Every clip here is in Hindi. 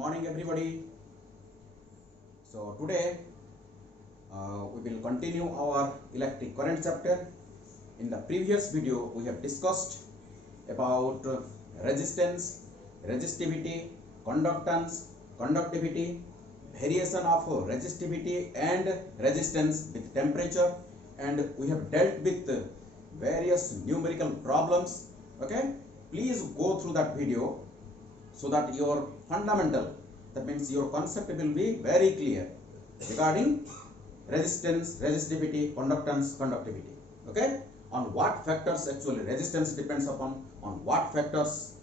morning everybody. So today we will continue our electric current chapter. In the previous video we have discussed about resistance, resistivity, conductance, conductivity, variation of resistivity and resistance with temperature, and we have dealt with various numerical problems. Okay, please go through that video so that your fundamental, that means your concept will be very clear regarding resistance, resistivity, conductance, conductivity. Okay, on what factors actually resistance depends upon, on what factors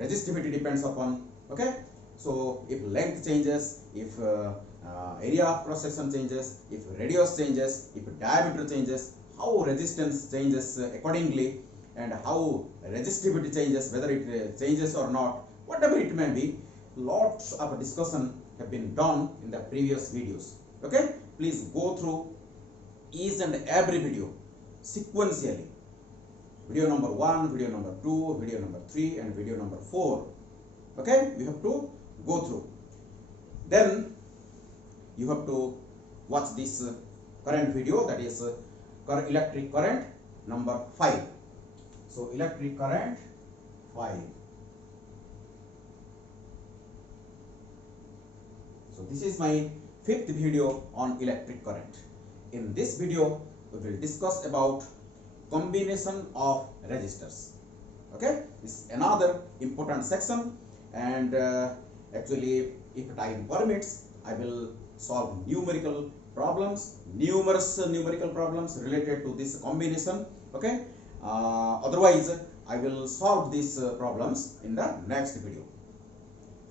resistivity depends upon. Okay, so if length changes, if area of cross section changes, if radius changes, if diameter changes, how resistance changes accordingly, and how resistivity changes, whether it changes or not, whatever it may be. Lots of discussion have been done in the previous videos. Okay, please go through each and every video sequentially. Video number 1, video number 2, video number 3 and video number 4. Okay, you have to go through. Then you have to watch this current video, that is electric current number 5. So electric current 5. So this is my 5th video on electric current. In this video we will discuss about combination of resistors. Okay, this is another important section, and actually if time permits I will solve numerical problems, numerous numerical problems related to this combination. Okay, otherwise I will solve these problems in the next video.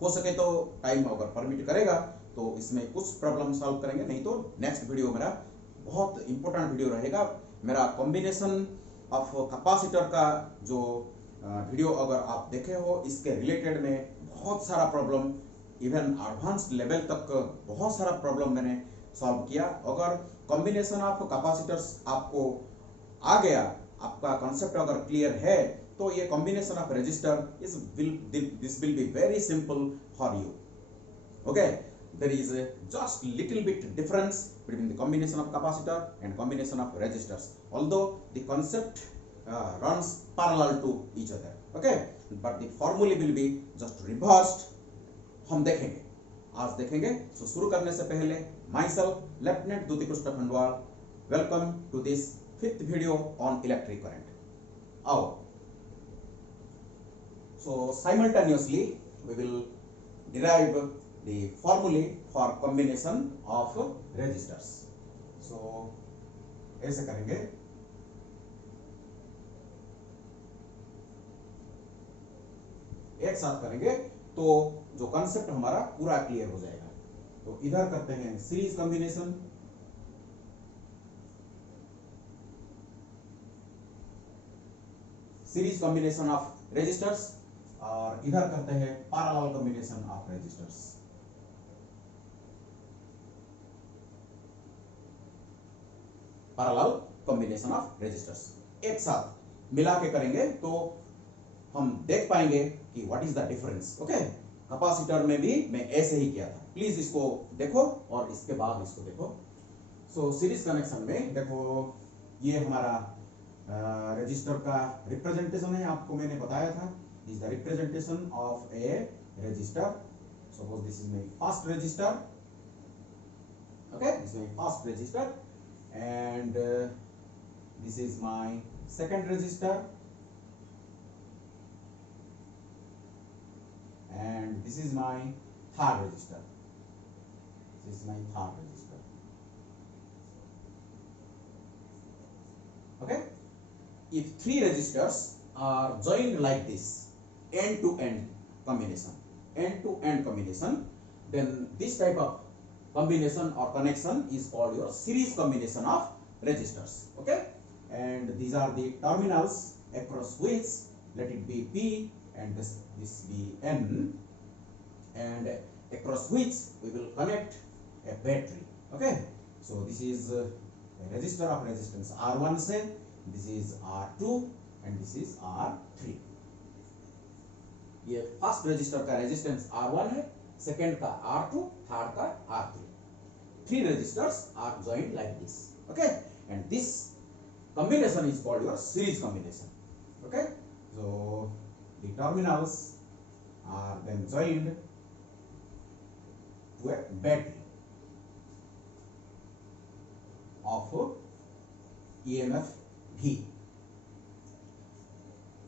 हो सके तो टाइम अगर परमिट करेगा तो इसमें कुछ प्रॉब्लम सॉल्व करेंगे, नहीं तो नेक्स्ट वीडियो मेरा बहुत इंपॉर्टेंट वीडियो रहेगा। मेरा कॉम्बिनेशन ऑफ कैपेसिटर का जो वीडियो अगर आप देखे हो, इसके रिलेटेड में बहुत सारा प्रॉब्लम, इवन एडवांस्ड लेवल तक बहुत सारा प्रॉब्लम मैंने सॉल्व किया। अगर कॉम्बिनेशन ऑफ कैपेसिटर्स आपको आ गया, आपका कॉन्सेप्ट अगर क्लियर है, तो ये combination of resistor this will be very simple for you. Okay, there is just little bit difference between the combination of capacitor and combination of resistors, although the concept runs parallel to each other. Okay, but the formula will be just reversed. हम देखेंगे, आज देखेंगे। So शुरू करने से पहले myself Lieutenant Duti Krishna Khandwal, welcome to this 5th video on electric current. आओ। So simultaneously we will derive the formulae for combination of resistors. So ऐसे करेंगे। एक साथ करेंगे तो जो कंसेप्ट हमारा पूरा क्लियर हो जाएगा। तो इधर करते हैं series combination, series combination of resistors, और इधर करते हैं parallel combination of resistors. Parallel combination of resistors एक साथ मिला के करेंगे तो हम देख पाएंगे कि what is the difference. Okay, capacitor में भी मैं ऐसे ही किया था, प्लीज इसको देखो और इसके बाद इसको देखो। सो सीरीज कनेक्शन में देखो, ये हमारा रेजिस्टर का रिप्रेजेंटेशन है, आपको मैंने बताया था। This is the representation of a resistor. Suppose this is my first resistor. Okay, this is my first resistor, and this is my second resistor, and this is my third resistor. This is my third resistor. Okay, if 3 resistors are joined like this, end-to-end combination, then this type of combination or connection is called your series combination of resistors. Okay, and these are the terminals across which, let it be P and this be N, and across which we will connect a battery. Okay, so this is a resistor of resistance R1 से, this is R2 and this is R3. ये फर्स्ट रजिस्टर का रेजिस्टेंस R1 है second का R2, third का R3. Three resistors are joined like this. Okay, and this combination is called your series combination. Okay, so the terminals are then joined to a battery of EMF V.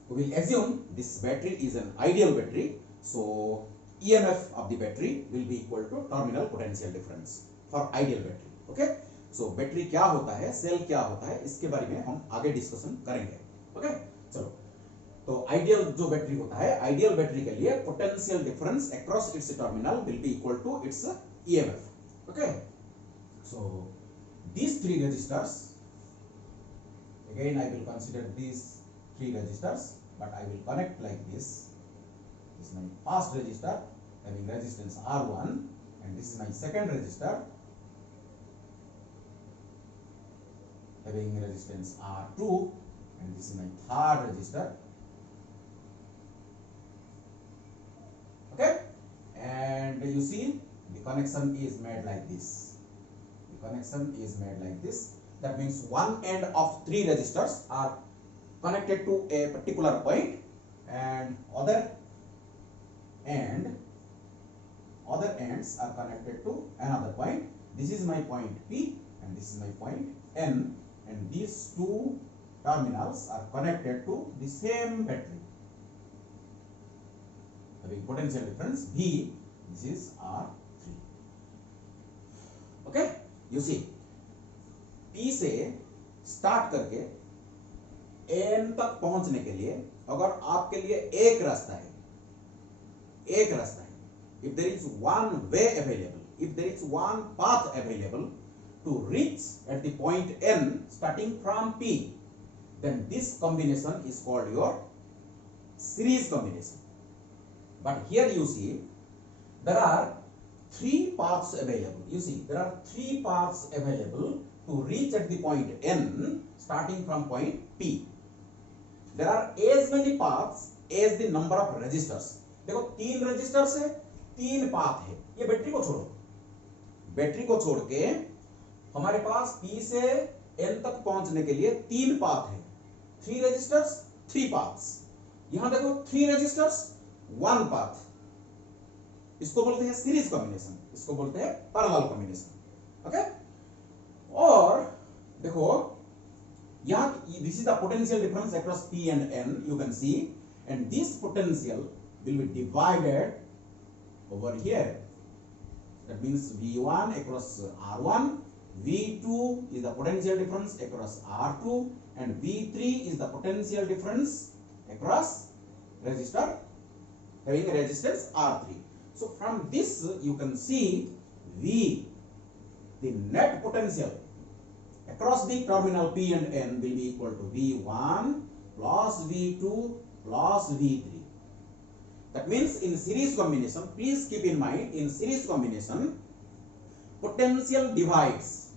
We will assume this battery is an ideal battery, so EMF of the battery will be equal to terminal potential difference for ideal battery. Okay, so battery क्या होता है, सेल क्या होता है, इसके बारे में हम आगे डिस्कशन करेंगे. ओके, चलो. तो आइडियल जो बैटरी होता है, आइडियल बैटरी के लिए potential difference across its terminal will be equal to its EMF. Okay, so these three resistors, again I will consider these three resistors, but I will connect like this. This is my first resistor having resistance R1, and this is my second resistor having resistance R2, and this is my third resistor. Okay, and you see the connection is made like this. The connection is made like this. That means one end of three resistors are connected to a particular point, and other ends are connected to another point. This is my point P, and this is my point N, and these two terminals are connected to the same battery having potential difference V. This is R3. Okay, you see P से स्टार्ट करके N तक पहुंचने के लिए अगर आपके लिए एक रास्ता है, if there is one way available, if there is one path available to reach at the point N starting from P, then this combination is called your series combination. But here you see there are three paths available. You see there are three paths available to reach at the point N starting from point P. There are as many paths as the number of resistors. देखो तीन रेजिस्टर्स है, तीन पाथ है. ये बैटरी को छोड़ के हमारे पास P से N तक पहुंचने के लिए तीन पाथ है. Three resistors, three paths. यहां देखो थ्री रेजिस्टर्स, वन पाथ. इसको बोलते हैं सीरीज कॉम्बिनेशन, इसको बोलते हैं पैरेलल कॉम्बिनेशन. ओके, और देखो यहाँ this is the potential difference across P and N, you can see, and this potential will be divided over here. That means V1 across R1, V2 is the potential difference across R2, and V3 is the potential difference across resistor having resistance R3. So from this you can see V, the net potential across the terminal P and N will be equal to V1 plus V2 plus V3. That means in series combination, please keep in mind, in series combination potential divides.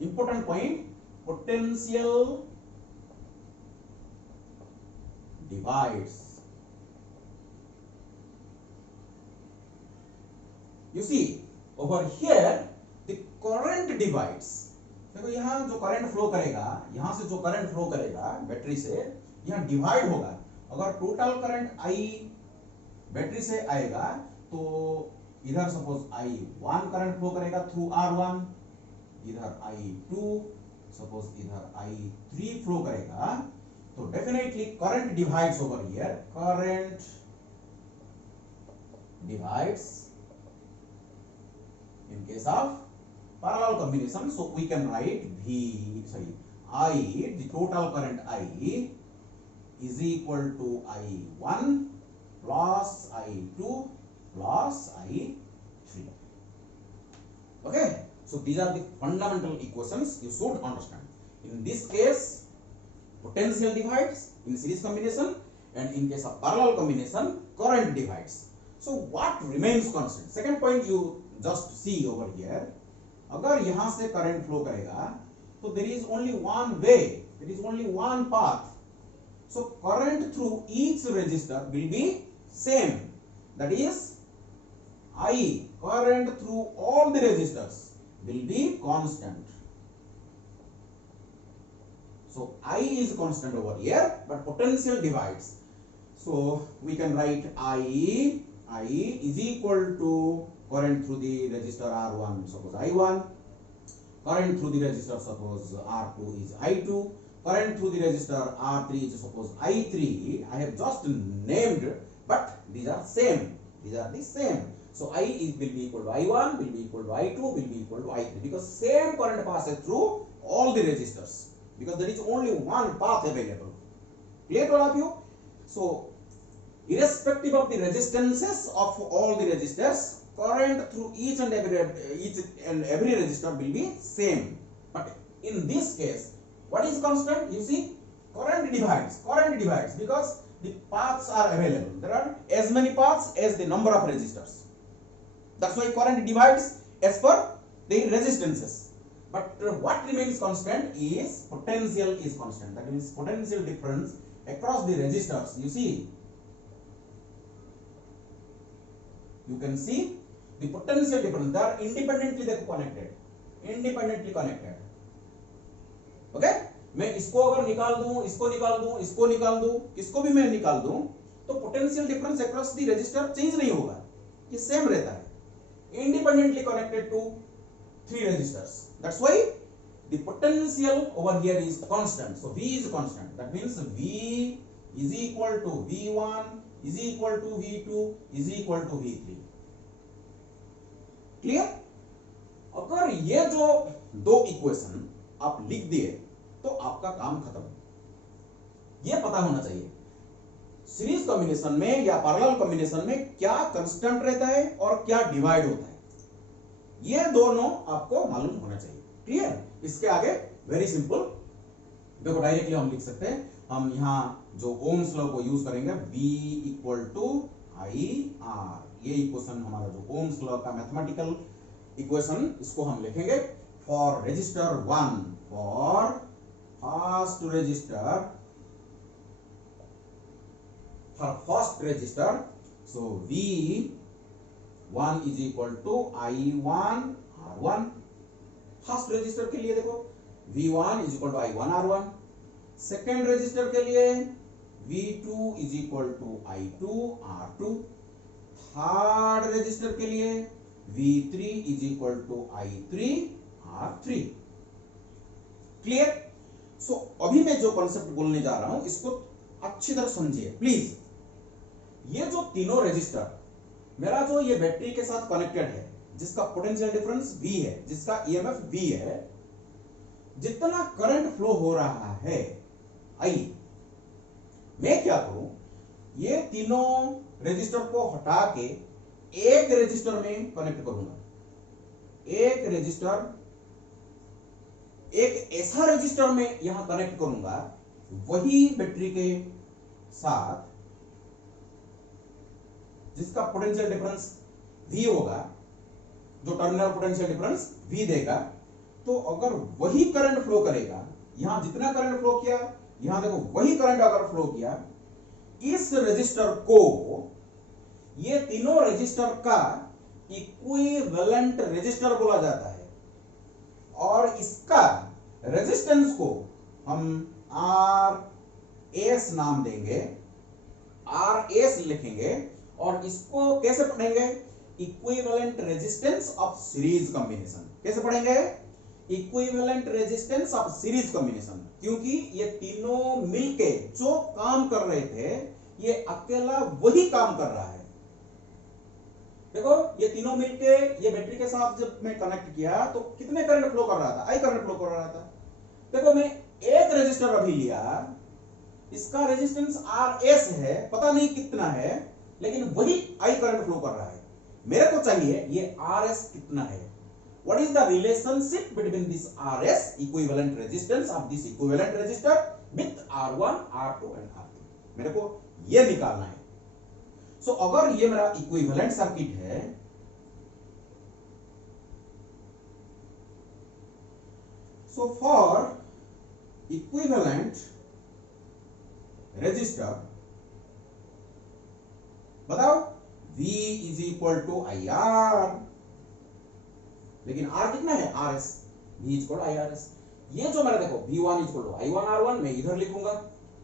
Important point, potential divides. You see over here the current divides. देखो यहाँ जो करंट फ्लो करेगा, यहाँ से जो करंट फ्लो करेगा बैटरी से, यहाँ डिवाइड होगा. अगर टोटल करंट I बैटरी से आएगा तो इधर सपोज I1 करंट फ्लो करेगा थ्रू R1, इधर I2, सपोज इधर I3 फ्लो करेगा, तो definitely current divides over here. Current divides in case of parallel combination. So we can write I, the total current I is equal to I1 plus I2 plus I3. Okay, so these are the fundamental equations you should understand. In this case potential divides in series combination, and in case of parallel combination current divides. So what remains constant? Second point you just see over here, अगर यहां से करंट फ्लो करेगा तो there is only one way, there is only one path. So current through each resistor will be same, that is I, current through all the resistors, will be constant. So I is constant over here, but potential divides. So we can write I is equal to current through the resistor R1, suppose I1, current through the resistor, suppose R2 is I2, current through the resistor R3 is suppose I3. I have just named, but these are same. These are the same. So I will be equal to I1, will be equal to I2, will be equal to I3, because same current passes through all the resistors, because there is only one path available. Clear to all of you? So irrespective of the resistances of all the resistors, current through each and every resistor will be same. But in this case, what is constant? You see, current divides because the paths are available. There are as many paths as the number of resistors. That's why current divides as per the resistances. But what remains constant is potential is constant. That means potential difference across the resistors. You see, you can see the potential difference. They are independently connected. Okay? मैं इसको अगर निकाल दूं, इसको निकाल दूं, इसको निकाल दूं, इसको भी मैं निकाल दूं, तो potential difference across the register change नहीं होगा, ये सेम रहता है, independently connected to three resistors. That's why the potential over here is constant. So V is constant. That means V is equal to V1 is equal to V2 is equal to V3. Clear? अगर ये जो दो इक्वेशन आप लिख दिए तो आपका काम खत्म. ये पता होना चाहिए सीरीज कॉम्बिनेशन में या पैरेलल कॉम्बिनेशन में क्या कांस्टेंट रहता है और क्या डिवाइड होता है, ये दोनों आपको मालूम होना चाहिए. क्लियर? इसके आगे वेरी सिंपल, देखो डायरेक्टली हम लिख सकते हैं. हम यहां जो ओम्स लॉ को यूज करेंगे, V इक्वल टू IR, ये इक्वेशन हमारा जो ओम्स लॉ का मैथमेटिकल इक्वेशन, इसको हम लिखेंगे for register 1, for first resistor, so V1 is equal to I1 R1. First resistor के लिए देखो V1 is equal to I1 R1. Second register के लिए V2 is equal to I2 R2. Third register के लिए V3 is equal to I3 R3. Clear? सो अभी मैं जो कॉन्सेप्ट बोलने जा रहा हूं इसको अच्छी तरह समझिए प्लीज. ये जो तीनों रजिस्टर, मेरा जो ये बैटरी के साथ कनेक्टेड है, जिसका पोटेंशियल डिफरेंस V है, जिसका EMF V है, जितना करंट फ्लो हो रहा है I, मैं क्या करूं, ये तीनों रजिस्टर को हटा के एक रजिस्टर में कनेक्ट करूंगा. एक रजिस्टर, एक ऐसा रजिस्टर में यहां कनेक्ट करूंगा, वही बैटरी के साथ जिसका पोटेंशियल डिफरेंस V होगा, जो टर्मिनल पोटेंशियल डिफरेंस V देगा. तो अगर वही करंट फ्लो करेगा, यहां जितना करंट फ्लो किया, यहां देखो वही करंट अगर फ्लो किया, इस रजिस्टर को ये तीनों रजिस्टर का इक्विवेलेंट रजिस्टर बोला जाता है. और इसका रेजिस्टेंस को हम RS नाम देंगे, RS लिखेंगे, और इसको कैसे पढ़ेंगे? Equivalent resistance of series combination. कैसे पढ़ेंगे? Equivalent resistance of series combination. क्योंकि ये तीनों मिलके जो काम कर रहे थे, ये अकेला वही काम कर रहा है. देखो ये तीनों मिलके ये बैटरी के साथ जब मैं कनेक्ट किया तो कितने करंट फ्लो कर रहा था? I करंट फ्लो कर रहा था. देखो मैं एक रजिस्टर अभी लिया, इसका रेजिस्टेंस RS है, पता नहीं कितना है, लेकिन वही I करंट फ्लो कर रहा है. मेरे को चाहिए ये RS कितना है. What is the relationship between this RS, equivalent resistance of this equivalent resistor, with R1, R2 and R3? मेरे को ये निकालना है. सो अगर ये मेरा इक्विवेलेंट सर्किट है, सो फॉर इक्विवेलेंट रजिस्टर बताओ V is equal to I R, लेकिन R कितना है RS, V is equal to IRS। ये जो मेरा देखो V1 is equal to I1R1 मैं इधर लिखूंगा,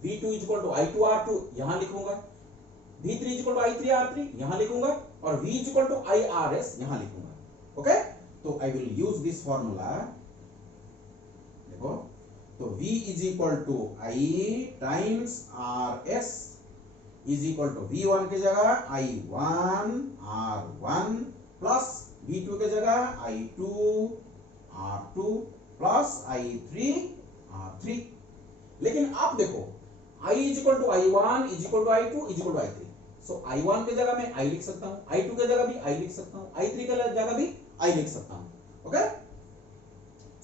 V2 is equal to I2R2 यहां लिखूंगा, V3 is equal to I3R3 यहां लिखूंगा, और V is equal to IRS यहां लिखूंगा। ओके, तो I will use this formula. देखो, तो V is equal to I times RS is equal to V1 की जगह I1R1 प्लस V2 की जगह I2R2 प्लस I3R3। लेकिन आप देखो I is equal to I1 is equal to I2 is equal to I3, so I1 की जगह में I लिख सकता हूं, I2 की जगह भी I लिख सकता हूं, I3 की जगह भी I लिख सकता हूं। Okay,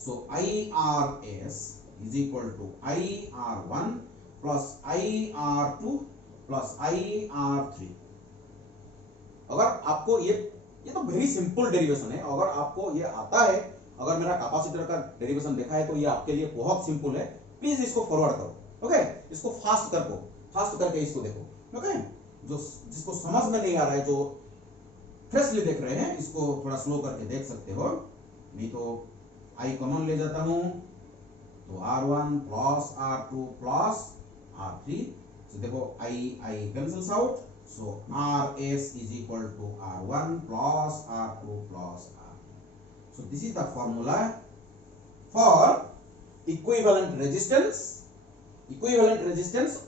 so IRS is equal to IR1 plus IR2 plus IR3। अगर आपको ये तो वेरी सिंपल डेरिवेशन है, अगर आपको ये आता है, अगर मेरा कैपेसिटर का डेरिवेशन देखा है तो ये आपके लिए बहुत सिंपल है। प्लीज इसको फॉरवर्ड करो। ओके, इसको फास्ट करके इसको देखो। ओके, जो जिसको समझ में नहीं आ रहा है, जो फ्रेशली देख रहे हैं, इसको थोड़ा स्लो करके देख सकते हो, नहीं तो I कॉमन ले जाता हूं, तो R1 plus R2 plus R3, so देखो I cancels out, so RS is equal to R1 plus R2 plus R3. So this is the formula for equivalent resistance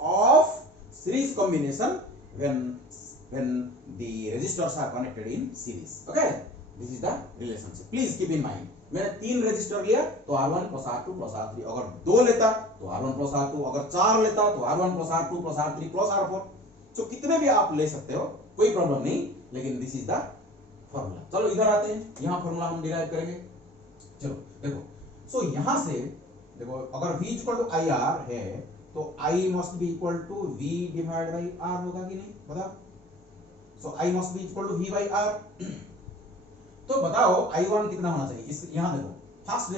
of series combination when the resistors are connected in series. Okay, this is the relationship. Please keep in mind, मैंने 3 रजिस्टर लिया तो R1 plus R2 plus R3, अगर 2 लेता तो R1 प्लस R2, अगर 4 लेता तो R1 plus R2 plus R3 plus R4। तो कितने भी आप ले सकते हो, कोई प्रॉब्लम नहीं, लेकिन दिस इज द फॉर्मूला। चलो इधर आते हैं, यहां फॉर्मूला हम डिराइव करेंगे। चलो देखो, सो यहां से देखो, अगर V इक्वल टू IR है तो I must be equal to V divide by R होगा कि नहीं, बताओ। So I must be equal to V by R। तो बताओ I1 कितना होना चाहिए, इस यहां देखो, first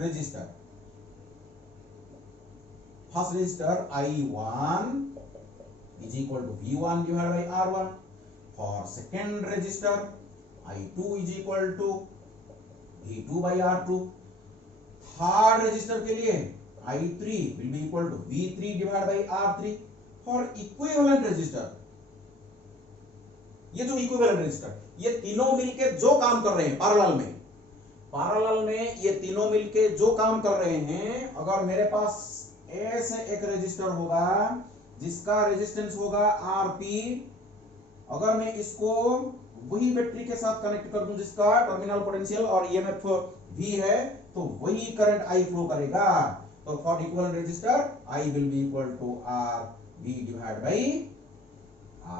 resistor I1 is equal to V1 divided by R1, for second register I2 is equal to V2 by R2, third register के लिए I3 will be equal to V3 divided by R3, for equivalent register, ये जो इक्विवेलेंट रजिस्टर, ये तीनों मिलके जो काम कर रहे हैं पैरेलल में ये तीनों मिलके जो काम कर रहे हैं, अगर मेरे पास ऐसे एक रजिस्टर होगा जिसका रेजिस्टेंस होगा Rp, अगर मैं इसको वही बैटरी के साथ कनेक्ट कर दूं जिसका टर्मिनल पोटेंशियल और EMF V है, तो वही करंट I फ्लो करेगा। तो for equivalent resistor I will be equal to RV divide by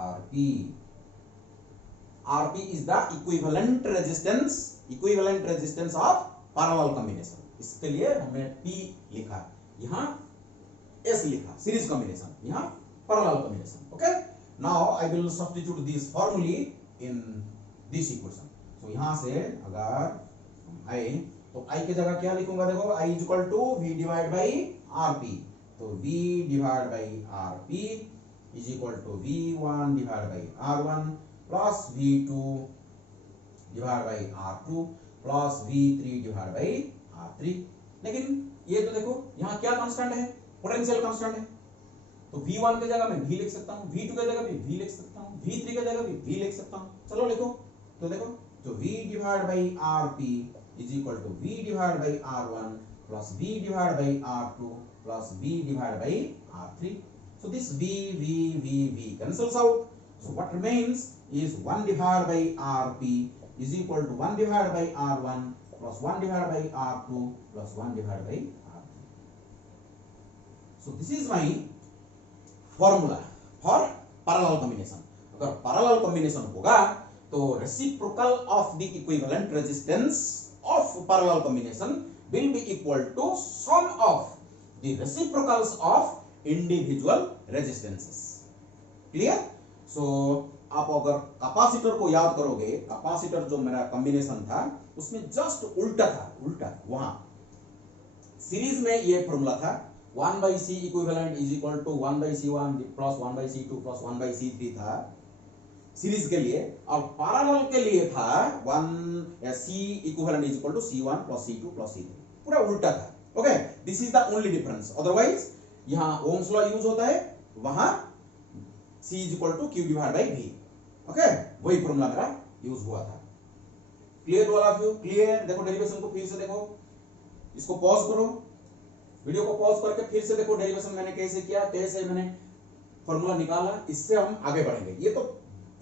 Rp। Rp is the equivalent resistance of parallel combination। इसके लिए हमने P लिखा, यहाँ S लिखा, सीरीज कॉम्बिनेशन, यहाँ parallel combination. Okay, now I will substitute this फॉर्मूले इन दिस इक्वेशन। तो यहाँ से अगर I, तो I की जगह क्या लिखूंगा, देखो I is equal to V divide by Rp, तो V divide by Rp is equal to V1 divide by R1 plus V2 divide by R2 plus V3 divide by R3। लेकिन ये तो देखो यहाँ क्या कांस्टेंट है, पोटेंशियल कांस्टेंट है, तो V1 की जगह में V लिख सकता हूँ, V2 की जगह भी V लिख सकता हूँ, V3 की जगह भी V लिख सकता हूँ। चलो लिखो, तो देखो, तो V divide by Rp is equal to V divide by R1 plus V divide by R2 plus V divide by R3। So this V cancels out. So what remains is 1 divided by Rp is equal to 1 divided by R1 plus 1 divided by R2 plus 1 divided by R3. So this is my formula for parallel combination। अगर parallel combination होगा तो reciprocal of the equivalent resistance of parallel combination will be equal to sum of the reciprocals of individual resistances। Clear? So आप अगर कैपेसिटर को याद करोगे, कैपेसिटर जो मेरा कॉम्बिनेशन था उसमें जस्ट उल्टा था, वहां सीरीज में ये फॉर्मूला था, 1 by C equivalent is equal to 1 by C1 plus 1 by C2 plus 1 by C3 था सीरीज के लिए, और पैरेलल के लिए था 1 C equivalent is equal to C1 plus C2 plus C3, पूरा उल्टा था। Okay, this is the only difference. Otherwise यहाँ ओम्स लॉ यूज होता है, वहां C is equal to Q divide by V। Okay, वही फॉर्मूला मेरा यूज हुआ था। Clear to all of you? Clear? देखो डेरिवेशन को फिर से देखो, इसको पॉज करो, वीडियो को पॉज करके फिर से देखो डेरिवेशन मैंने कैसे किया, कैसे मैंने फॉर्मूला निकाला, इससे हम आगे बढ़ेंगे। ये तो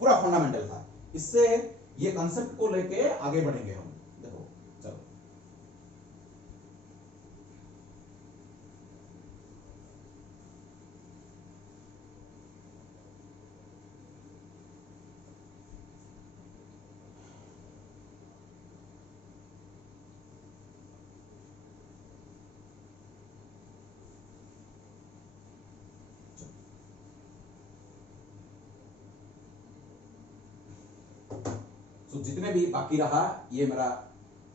पूरा फंडामेंटल था, इससे ये कंसेप्ट को लेके आगे बढ़ेंगे हम। देखो चलो, तो जितने भी बाकी रहा ये मेरा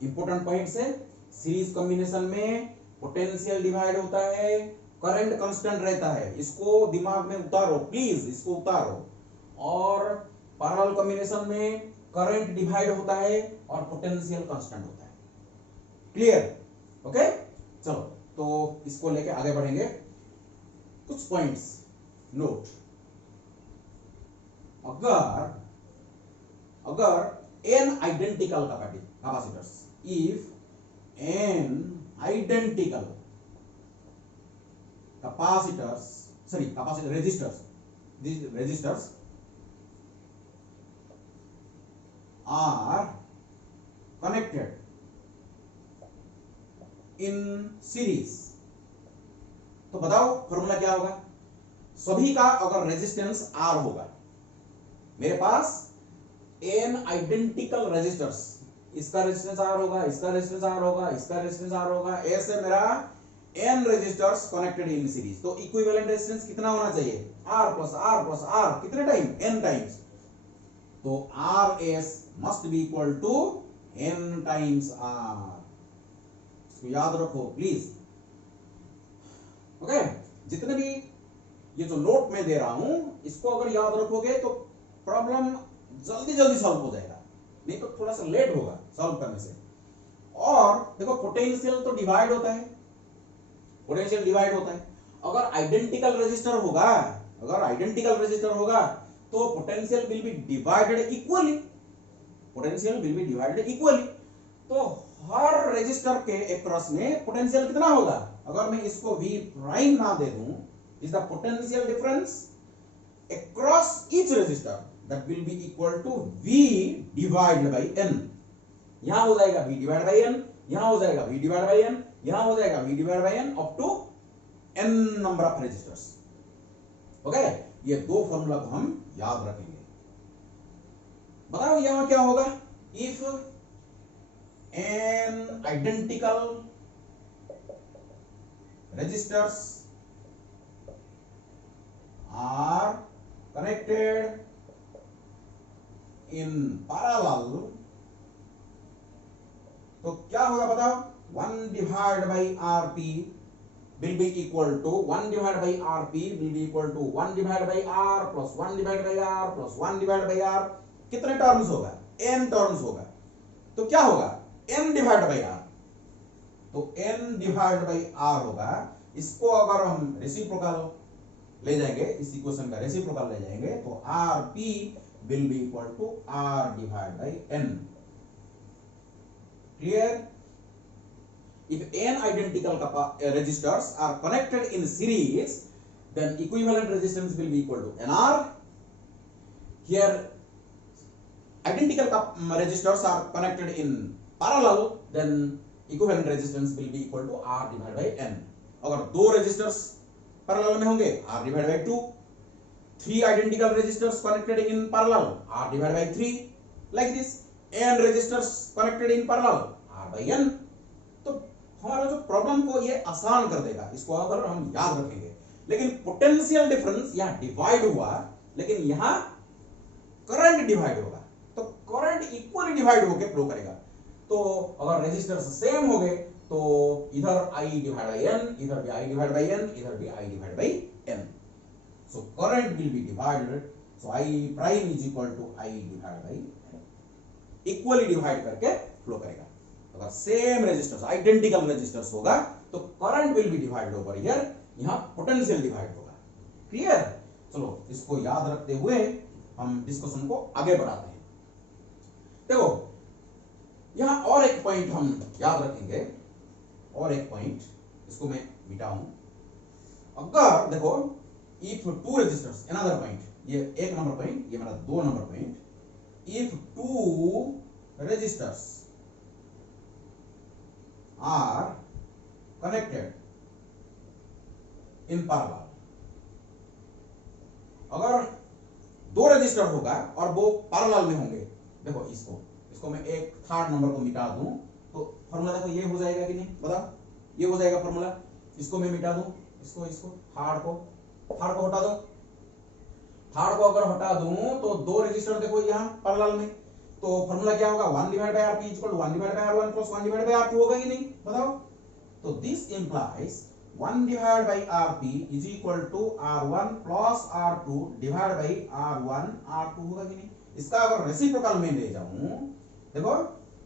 इंपॉर्टेंट पॉइंट्स है। सीरीज कॉम्बिनेशन में पोटेंशियल डिवाइड होता है, करंट कांस्टेंट रहता है, इसको दिमाग में उतारो प्लीज, इसको उतारो। और पैरेलल कॉम्बिनेशन में करंट डिवाइड होता है और पोटेंशियल कांस्टेंट होता है। क्लियर? ओके, चलो तो इसको लेके आगे बढ़ेंगे। कुछ पॉइंट्स नोट, अगर n identical capacitors, if n identical resistors, these resistors are connected in series, तो बताओ फॉर्मूला क्या होगा? सभी का अगर रेजिस्टेंस R होगा, मेरे पास n आइडेंटिकल रेजिस्टर्स, इसका रेजिस्टेंस R होगा, इसका रेजिस्टेंस R होगा, इसका रेजिस्टेंस R होगा, ऐसे मेरा n resistors connected in series, तो इक्विवेलेंट रेजिस्टेंस कितना होना चाहिए? R plus R plus R, कितने टाइम? n times. तो Rs must be equal to n times R, इसको याद रखो प्लीज। ओके, जितने भी ये जो नोट में दे रहा हूं, इसको अगर याद रखोगे तो प्रॉब्लम जल्दी जल्दी सॉल्व हो जाएगा, नहीं तो थोड़ा सा लेट होगा सॉल्व करने से। और देखो पोटेंशियल तो डिवाइड होता है, पोटेंशियल डिवाइड होता है। अगर आइडेंटिकल रेजिस्टर होगा, अगर आइडेंटिकल रेजिस्टर होगा तो potential will be divided equally, potential will be divided equally. तो हर रेजिस्टर के अक्रॉस में पोटेंशियल कितना होगा? अगर मैं इसको V प्राइम ना दे दूं, is the potential difference across each resistor that will be equal to V divided by N। यहां हो जाएगा V divided by N, यहां हो जाएगा V divided by N, यहां हो जाएगा V divided by N up to N number of resistors। Okay, ये दो फॉर्मूला को हम याद रखेंगे। बताओ यहां क्या होगा? if n identical resistors are connected in parallel, तो क्या होगा बताओ? 1 divided by Rp will be equal to 1 divided by Rp will be equal to 1 divided by R plus 1 divided by R plus 1 divided by R। कितने टर्म्स होगा? n टर्म्स होगा। तो क्या होगा? n divided by R, तो n divided by R होगा। इसको अगर हम रेसिप्रोकल ले जाएंगे, इस इक्वेशन का रेसिप्रोकल ले जाएंगे, तो Rp will be equal to R divided by N। Clear? If n identical resistors are connected in series, then equivalent resistance will be equal to NR. Here identical resistors are connected in parallel, then equivalent resistance will be equal to R divided by N। अगर दो रेजिस्टर्स पैरेलल में होंगे R divided by 2, 3 identical resistors connected in parallel R divided by 3, like this n resistors connected in parallel R by n। तो हमारा जो प्रॉब्लम को ये आसान कर देगा, इसको अगर हम याद रखेंगे। लेकिन पोटेंशियल डिफरेंस यहाँ डिवाइड हुआ, लेकिन यहाँ करंट डिवाइड होगा, तो करंट इक्वली डिवाइड होकर फ्लो करेगा। तो अगर रेजिस्टर्स सेम हो गए तो इधर I डिवाइड बाई n, इधर भी I डिवाइड बाई n, इधर भी I divide by n. So current will be divided. So I prime is equal to I divide by n. Equally divide करके फ्लो करेगा. अगर सेम रेजिस्टेंस, आइडेंटिकल रेजिस्टेंस होगा तो current will be divided over here, यहां पोटेंशियल डिवाइड होगा. क्लियर? चलो इसको याद रखते हुए हम डिस्कशन को आगे बढ़ाते हैं. देखो यहां और एक पॉइंट हम याद रखेंगे, और एक पॉइंट, इसको मैं मिटाऊं. अगर देखो if two resistors, another point, ये एक नंबर पॉइंट, ये मेरा 2 number point. If two resistors are connected in parallel, अगर 2 रजिस्टर होगा और वो पैरेलल में होंगे, देखो इसको मैं एक थर्ड नंबर को मिटा दूं तो फॉर्मूला देखो ये हो जाएगा कि नहीं, बताओ. ये हो जाएगा फॉर्मूला. इसको मैं मिटा दूं, इसको थर्ड को हटा दो. थर्ड को अगर हटा दूं तो 2 रजिस्टर देखो यहां पैरेलल में, तो फॉर्मूला क्या होगा, 1 divide by RP is equal to 1 divide by R one plus 1 divide by R two होगा कि नहीं, बताओ. तो this implies 1 divide by RP is equal to r1 plus r2 divide by r1 r2 होगा कि नहीं. इसका अगर रेसिप्रोकल में ले जाऊं, देखो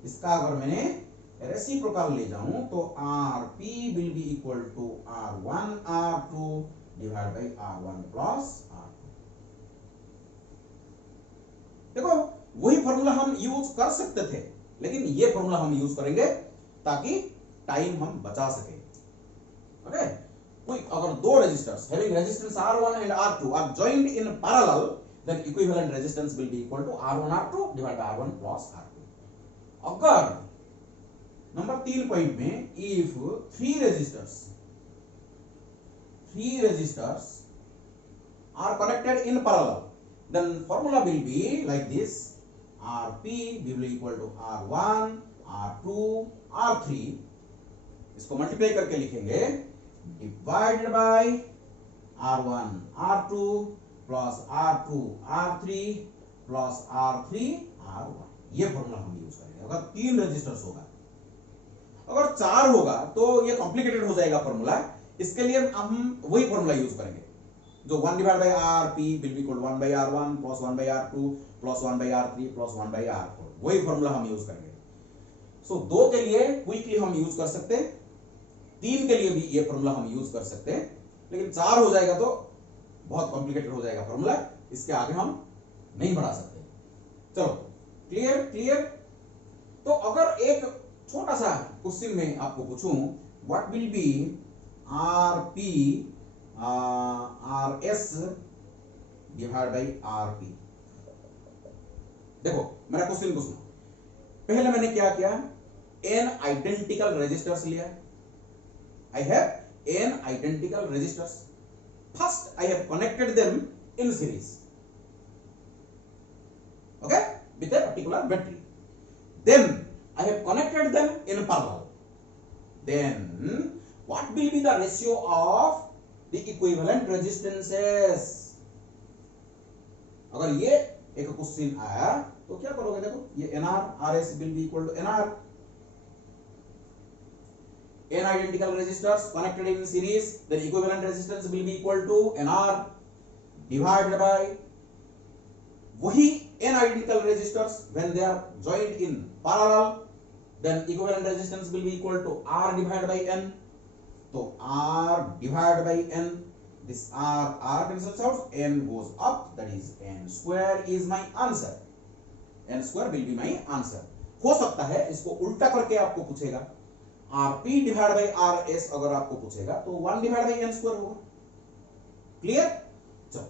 इसका अगर मैंने रेसिप्रोकल ले जाऊं तो rp will be equal to r1 r2 divide by r1 plus r2. देखो वही फॉर्मूला हम यूज कर सकते थे, लेकिन ये फॉर्मूला हम यूज करेंगे ताकि टाइम हम बचा सके. ओके, कोई अगर 2 resistors having resistance R1 and R2 are joined in parallel, then equivalent resistance will be equal to R1 R2 divide by R1 plus R2. अगर नंबर 3 पॉइंट में if 3 resistors are connected in parallel, then formula will be like this, Rp will be equal to R1 R2 R3, इसको मल्टीप्लाई करके लिखेंगे divided by R1 R2 plus R2 R3 plus R3 R1. ये फॉर्मूला हम यूज करेंगे अगर 3 रेजिस्टर्स होगा. अगर 4 होगा तो ये कॉम्प्लिकेटेड हो जाएगा फॉर्मूला. इसके लिए हम वही फॉर्मूला यूज करेंगे जो 1 divide by RP will be equal 1 by r1 plus 1 by r2 plus 1 by r3 plus 1 by r4. वही फॉर्मूला हम यूज करेंगे. सो 2 के लिए क्विकली हम यूज कर सकते हैं, 3 के लिए भी ये फॉर्मूला हम यूज कर सकते हैं, लेकिन 4 हो जाएगा तो बहुत कॉम्प्लिकेटेड हो जाएगा फॉर्मूला, इसके आगे हम नहीं बढ़ा सकते. चलो क्लियर. तो अगर एक छोटा सा क्वेश्चन में आपको पूछूं, what will be RP RS divide by RP. देखो मेरा क्वेश्चन को सुनो. पहले मैंने क्या किया, n आइडेंटिकल रेजिस्टर्स लिया. I have n identical resistors. First I have connected them in series, okay, with a particular battery. Then I have connected them in parallel. Then what will be the ratio of the equivalent resistances? अगर ये एक क्वेश्चन आया तो क्या करोगे, देखो ये NR RS will be equal to NR, n identical resistors connected in series, then equivalent resistance will be equal to NR divided by वही n identical resistors when they are joined in parallel, then equivalent resistance will be equal to R divided by N. तो R divided by N, this R cancels out, N goes up, that is N square is my answer. N square will be my answer. हो सकता है इसको उल्टा करके आपको पूछेगा, Rp डिवाइड बाई Rs अगर आपको पूछेगा तो 1 डिवाइड बाई N स्क्वायर होगा. क्लियर? चलो,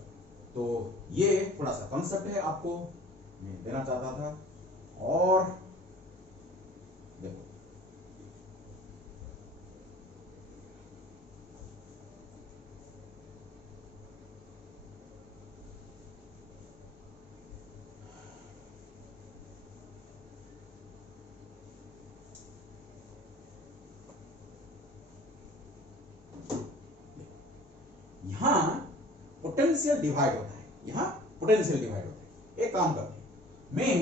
तो ये थोड़ा सा कॉन्सेप्ट है आपको मैं देना चाहता था. और देखो यहां पोटेंशियल डिवाइड होता है, यहां पोटेंशियल डिवाइड होता है. एक काम करते हैं, मैं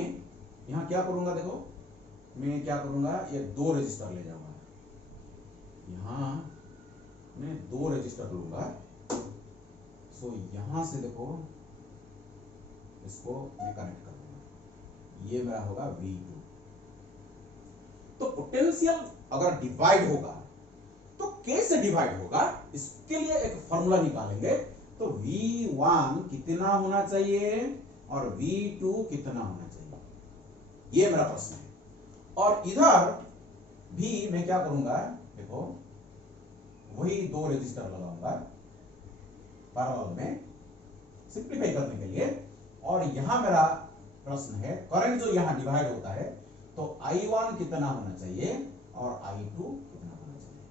यहां क्या करूंगा, देखो मैं क्या करूंगा, ये 2 रजिस्टर ले जाऊंगा. यहाँ मैं 2 रजिस्टर लूंगा। सो यहां से देखो इसको मैं कनेक्ट कर दूंगा, ये मेरा होगा V2। तो पोटेंशियल अगर डिवाइड होगा तो कैसे डिवाइड होगा, इसके लिए एक फॉर्मूला निकालेंगे। तो V1 कितना होना चाहिए और V2 कितना होना चाहिए, ये मेरा प्रश्न है। और इधर भी मैं क्या करूंगा, देखो वही 2 रजिस्टर लगाऊंगा पैरेलल में सिंप्लीफाई करने के लिए। और यहां मेरा प्रश्न है करंट जो यहां डिवाइड होता है तो I1 कितना होना चाहिए और I2 कितना होना चाहिए।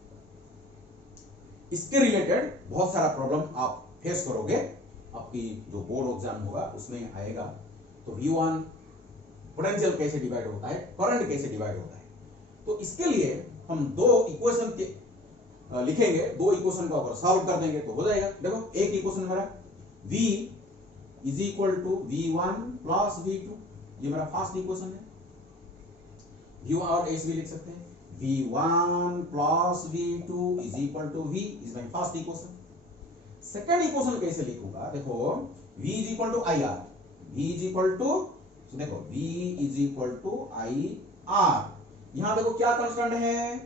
इसके रिलेटेड बहुत सारा प्रॉब्लम आप फेस करोगे, आपकी जो बोर्ड एग्जाम होगा उसमें आएगा। तो V1 पोटेंशियल कैसे डिवाइड होता है, करंट कैसे डिवाइड होता है। तो इसके लिए हम 2 इक्वेशन के लिखेंगे, 2 इक्वेशन को अगर सॉल्व कर देंगे तो हो जाएगा। देखो एक इक्वेशन मेरा V is equal to V1 plus V2, ये मेरा फर्स्ट इक्वेशन है। V1 और ऐसे भी लिख सकते हैं, V1 plus V2 is equal to V is my first equation. Second equation कैसे लिखूंगा, देखो V is equal to IR, V is equal to, देखो V is equal to IR। यहां देखो क्या कांस्टेंट है,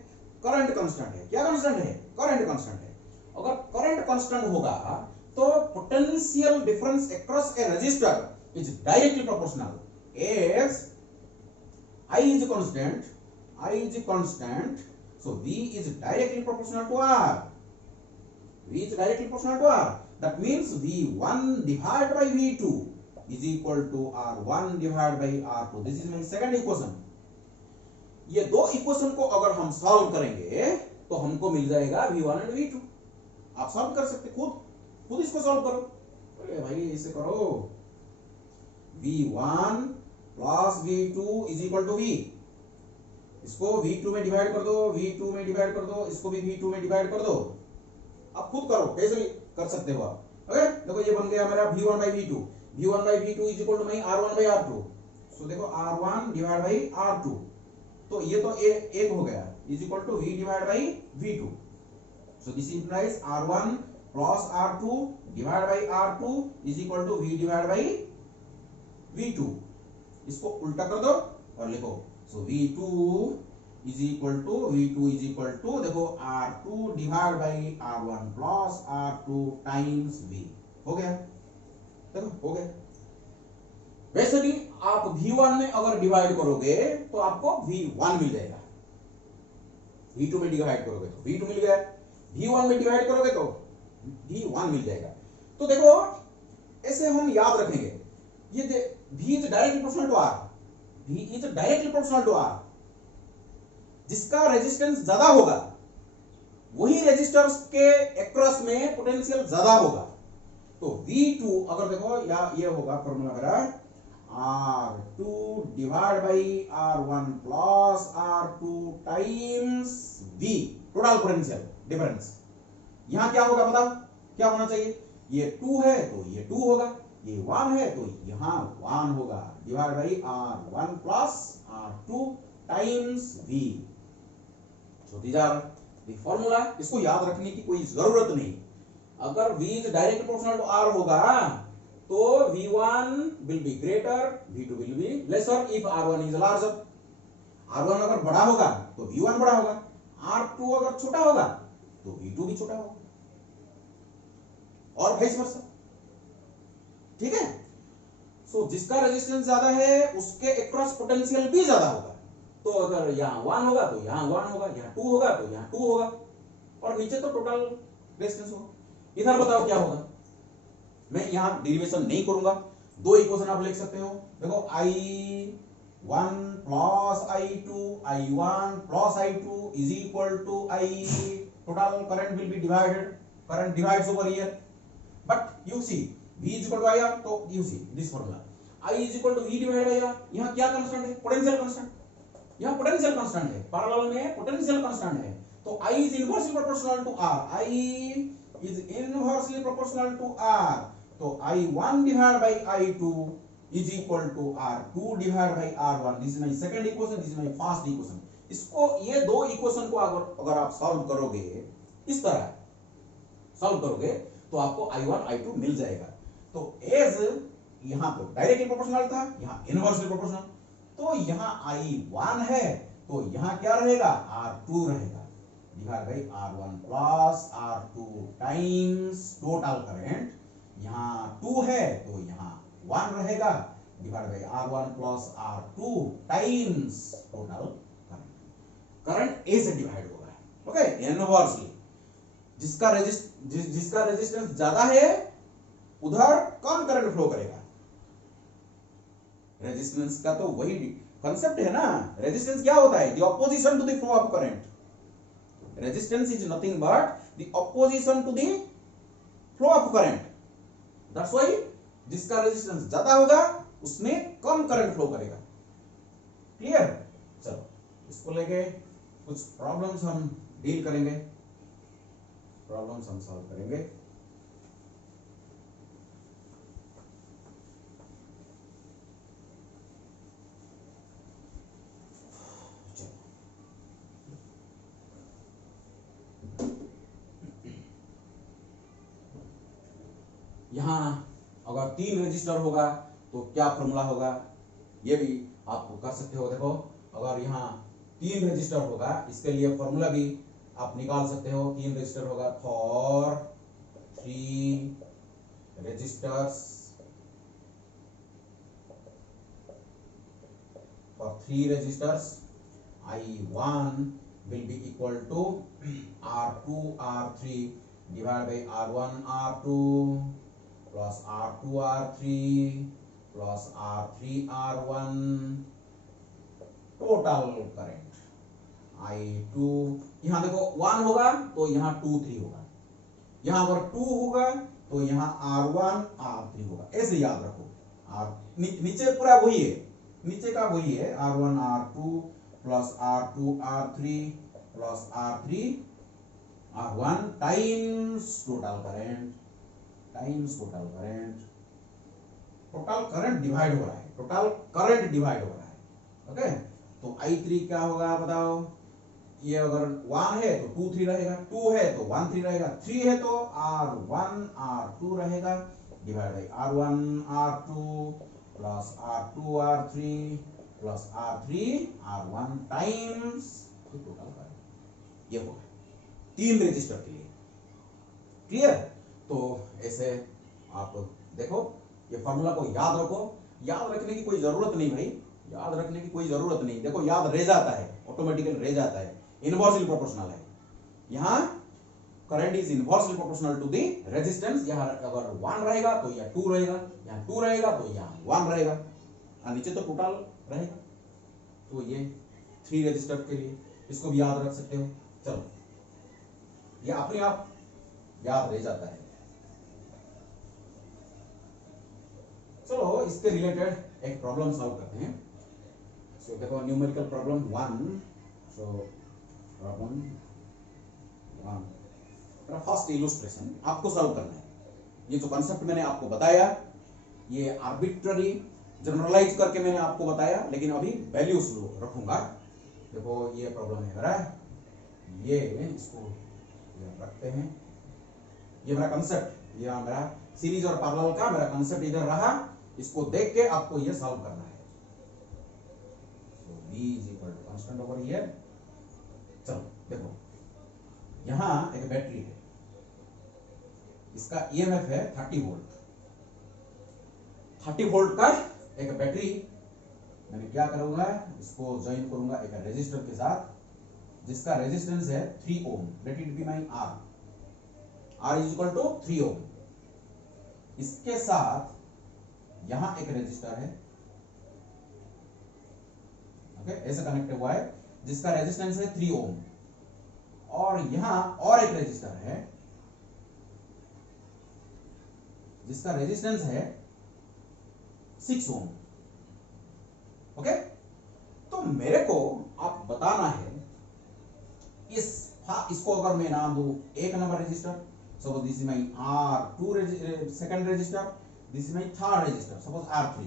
करंट कांस्टेंट है। क्या कांस्टेंट है, करंट कांस्टेंट है। अगर करंट कांस्टेंट होगा तो potential difference across a resistor is directly proportional as I is constant, so V is directly proportional to R. V is directly proportional to R. That means V1 divided by V2 is equal to R1 divided by R2. This is my second equation. ये 2 इक्वेशन को अगर हम सॉल्व करेंगे तो हमको मिल जाएगा V1 एंड V2। आप सॉल्व कर सकते, खुद इसको सॉल्व करो। अरे भाई इसे करो, V1 plus V2 is equal to V, इसको V2 में डिवाइड कर दो, V2 में डिवाइड कर दो, इसको भी V2 में डिवाइड कर दो। आप खुद करो, कैसे भी कर सकते हो आप। ओके, देखो ये बन गया मेरा V1 by V2, V1 by V2 is equal to my R1 by R2। So देखो R1 डिवाइड बाई R2, तो ये तो एक हो गया, is equal to V divide by V2। So this implies R1 plus R2 divide by R2 is equal to V divide by V2। इसको उल्टा कर दो और लिखो, सो V2 इज इक्वल टू देखो R2 divide by R1 plus R2 times V। हो गया, देखो हो गया। वैसे भी आप V1 में अगर डिवाइड करोगे तो आपको V1 मिल जाएगा, V2 में डिवाइड करोगे तो V2 मिल गया, V1 में डिवाइड करोगे तो V1 मिल जाएगा। तो देखो ऐसे हम याद रखेंगे, ये V is directly proportional to R, V is directly proportional to R। जिसका रेजिस्टेंस ज्यादा होगा वही रेजिस्टर्स के अक्रॉस में पोटेंशियल ज्यादा होगा। तो V2 अगर देखो या ये होगा फॉर्मूला मेरा R2 divide by R1 plus R2 times V, total potential difference. यहां क्या होगा पता, क्या होना चाहिए, ये 2 है तो ये 2 होगा, ये 1 है तो यहां 1 होगा, divide by R1 plus R2 times V। So these are the formula. इसको याद रखने की कोई जरूरत नहीं। अगर V is direct proportional to R होगा तो V1 will be greater, V2 will be lesser if R1 is larger. R1 अगर बड़ा होगा तो V1 बड़ा होगा, R2 अगर छोटा होगा तो V2 भी छोटा होगा, और वाइस वर्सा। ठीक है, सो जिसका रेजिस्टेंस ज्यादा है उसके अक्रॉस पोटेंशियल भी ज्यादा होगा। तो अगर यहां 1 होगा तो यहां 1 होगा, यहां 2 होगा तो यहां 2 होगा, और नीचे तो टोटल रेजिस्टेंस होगा। इधर बताओ क्या होगा, मैं यहां डेरिवेशन नहीं करूंगा, 2 इक्वेशन आप लिख सकते हो। देखो I1 plus I2, I1 plus I2 is equal to I, total current will be divided, current divides over here, but you see V is equal to IR, तो you see this formula, I is equal to V divided by R। यहाँ क्या कांस्टेंट है, पोटेंशियल कांस्टेंट, यहाँ पोटेंशियल कांस्टेंट है, पैरेलल में पोटेंशियल कांस्टेंट है। तो I is inversely proportional to R, I is inversely proportional to R। तो I1 divided by I2 is equal to R2 divided by R1। This is my second equation, this is my first equation। इसको ये दो इक्वेशन को अगर आप सॉल्व करोगे, इस तरह सॉल्व करोगे तो आपको I1 I2 मिल जाएगा। तो एज यहां तो डायरेक्टली प्रोपोर्शनल था, यहां इनवर्सली प्रोपोर्शनल, तो यहां I1 है तो यहां क्या रहेगा, R2 रहेगा, divide by R1 plus R2 times total current, यहां 2 है तो यहां 1 रहेगा, divide by R1 plus R2 times total current. Current A से डिवाइड होगा, ओके, इनवर्सली। जिसका रेजिस्टेंस ज्यादा है उधर कम करंट फ्लो करेगा। रेजिस्टेंस का तो वही कंसेप्ट है ना, रेजिस्टेंस क्या होता है, the opposition to the flow of current. Resistance is nothing but the opposition to the flow of current, that's why जिसका रेजिस्टेंस ज्यादा होगा उसमें कम करंट फ्लो करेगा। क्लियर? चलो इसको लेके कुछ प्रॉब्लम्स हम डील करेंगे, प्रॉब्लम्स हम सॉल्व करेंगे। यहां अगर 3 रजिस्टर होगा तो क्या फॉर्मूला होगा, ये भी आप कर सकते हो। देखो अगर यहाँ 3 रजिस्टर होगा, इसके लिए फॉर्मूला भी आप निकाल सकते हो। 3 रजिस्टर होगा, for 3 registers, for 3 registers I1 will be equal to R2 R3 divided by R1 R2 plus R2 R3 plus R3 R1 total current I2। यहाँ देखो 1 होगा तो यहाँ 2 3 होगा, यहाँ अगर 2 होगा तो यहाँ R1 R3 होगा, ऐसे याद रखो। नीचे पूरा वही है, नीचे का वही है, R1 R2 plus R2 R3 plus R3 R1 times total current, times total current. Total current divide हो रहा है, टोटल करंट डिवाइड हो रहा है, ओके। तो I3 क्या होगा बताओ, ये अगर 1 है तो 2 3 रहेगा, 2 है तो 1 3 रहेगा, 3 है तो R1 R2 रहेगा, divide by R1 R2 plus R2 R3 plus R3 R1 times total current. ये होगा 3 रजिस्टर के लिए। क्लियर? तो ऐसे आप देखो, ये फॉर्मूला को याद रखो। याद रखने की कोई जरूरत नहीं भाई, याद रखने की कोई जरूरत नहीं। देखो याद रह जाता है, ऑटोमेटिकली रह जाता है, इनवर्सली प्रोपोर्शनल है। यहाँ current is inversely proportional to the resistance. यहाँ अगर 1 रहेगा तो यह 2 रहेगा, यहाँ 2 रहेगा तो यहाँ 1 रहेगा, और नीचे तो टोटल रहेगा। तो ये 3 रजिस्टर के लिए इसको भी याद रख सकते हो। चलो ये अपने आप याद रह जाता है। चलो इसके रिलेटेड एक प्रॉब्लम सॉल्व करते हैं। सो देखो numerical problem 1। So problem 1 first illustration आपको सॉल्व करना है। ये जो कंसेप्ट मैंने आपको बताया, ये आर्बिट्ररी जनरलाइज करके मैंने आपको बताया, लेकिन अभी वैल्यूज रखूंगा। देखो ये प्रॉब्लम है मेरा, ये इसको रखते हैं। ये मेरा कंसेप्ट, ये मेरा सीरीज और पैरेलल का मेरा कंसेप्ट इधर रहा। इसको देख के आपको ये सॉल्व करना है। So b is equal to constant over here. चलो देखो यहां एक बैटरी है, इसका ईएमएफ है 30 वोल्ट। 30 वोल्ट का एक बैटरी मैंने क्या करूंगा, इसको ज्वाइन करूंगा एक रेजिस्टर के साथ, जिसका रेजिस्टेंस है 3 ohm. Let it be my R is equal to 3 ohm. इसके साथ यहां एक रेजिस्टर है, ओके, ऐसे कनेक्ट हुआ है, जिसका रेजिस्टेंस है 3 ओम, और यहां और एक रेजिस्टर है जिसका रेजिस्टेंस है 6 ओम, ओके। तो मेरे को आप बताना है इसको अगर मैं नाम दूं 1 number resistor, suppose this is my R2 second resistor, this is my third resistor, suppose R3।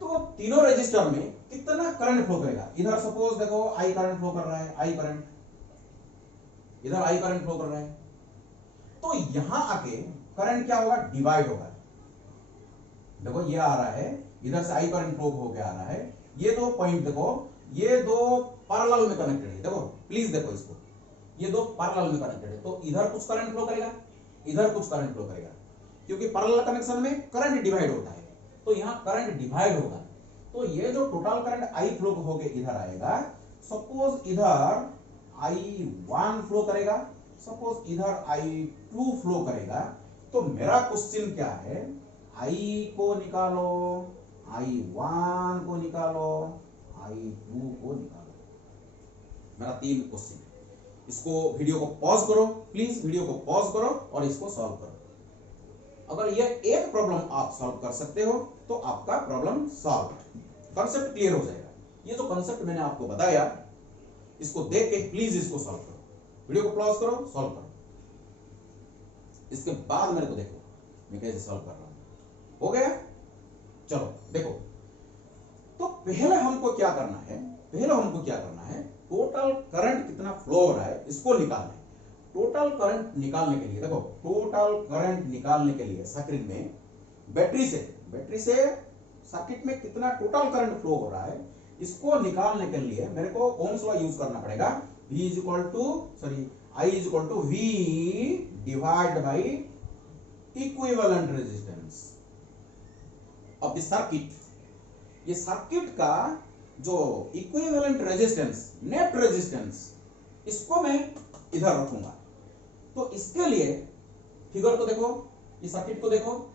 तो तीनों रेजिस्टर में कितना करंट फ्लो करेगा। इधर सपोज देखो आई करंट फ्लो कर रहा है, आई करंट, इधर आई करंट फ्लो कर रहा है, तो यहां आके करंट क्या होगा, डिवाइड होगा। देखो ये आ रहा है, इधर से आई करंट फ्लो होके आ रहा है, ये दो पॉइंट देखो, ये दो पैरेलल में कनेक्टेड है। देखो प्लीज देखो इसको, ये दो पैरेलल में कनेक्टेड है, तो इधर कुछ करंट फ्लो करेगा, इधर कुछ करंट फ्लो करेगा, क्योंकि पैरेलल कनेक्शन में करंट डिवाइड होता है, तो यहां करंट डिवाइड होगा। तो ये जो टोटल करंट आई फ्लो होके इधर आएगा, सपोज इधर I1 फ्लो करेगा, सपोज इधर I2 फ्लो करेगा, तो मेरा क्वेश्चन क्या है, I को निकालो, I1 को निकालो, I2 को निकालो। मेरा 3 क्वेश्चन है। इसको वीडियो को पॉज करो प्लीज, वीडियो को पॉज करो और इसको सॉल्व करो। अगर ये एक प्रॉब्लम आप सॉल्व कर सकते हो तो आपका प्रॉब्लम सॉल्व, कॉन्सेप्ट क्लियर हो जाएगा। ये जो कॉन्सेप्ट मैंने आपको बताया, इसको देख के प्लीज इसको सॉल्व करो, वीडियो को पॉज करो, सॉल्व करो, इसके बाद मेरे को देखो मैं कैसे सॉल्व कर रहा हूं। हो गया? चलो देखो, तो पहले हमको क्या करना है, टोटल करंट कितना फ्लो हो रहा है इसको निकालना है। टोटल करंट निकालने के लिए देखो, टोटल करंट निकालने के लिए सर्किट में बैटरी से सर्किट में कितना टोटल करंट फ्लो हो रहा है, इसको निकालने के लिए मेरे को ओम्स लॉ यूज करना पड़ेगा। I is equal to V divided by equivalent resistance of the circuit। ये सर्किट का जो इक्विवेलेंट रेजिस्टेंस, नेट रेजिस्टेंस, इसको मैं इधर रखूंगा। तो इसके लिए फिगर को देखो, ये सर्किट को देखो,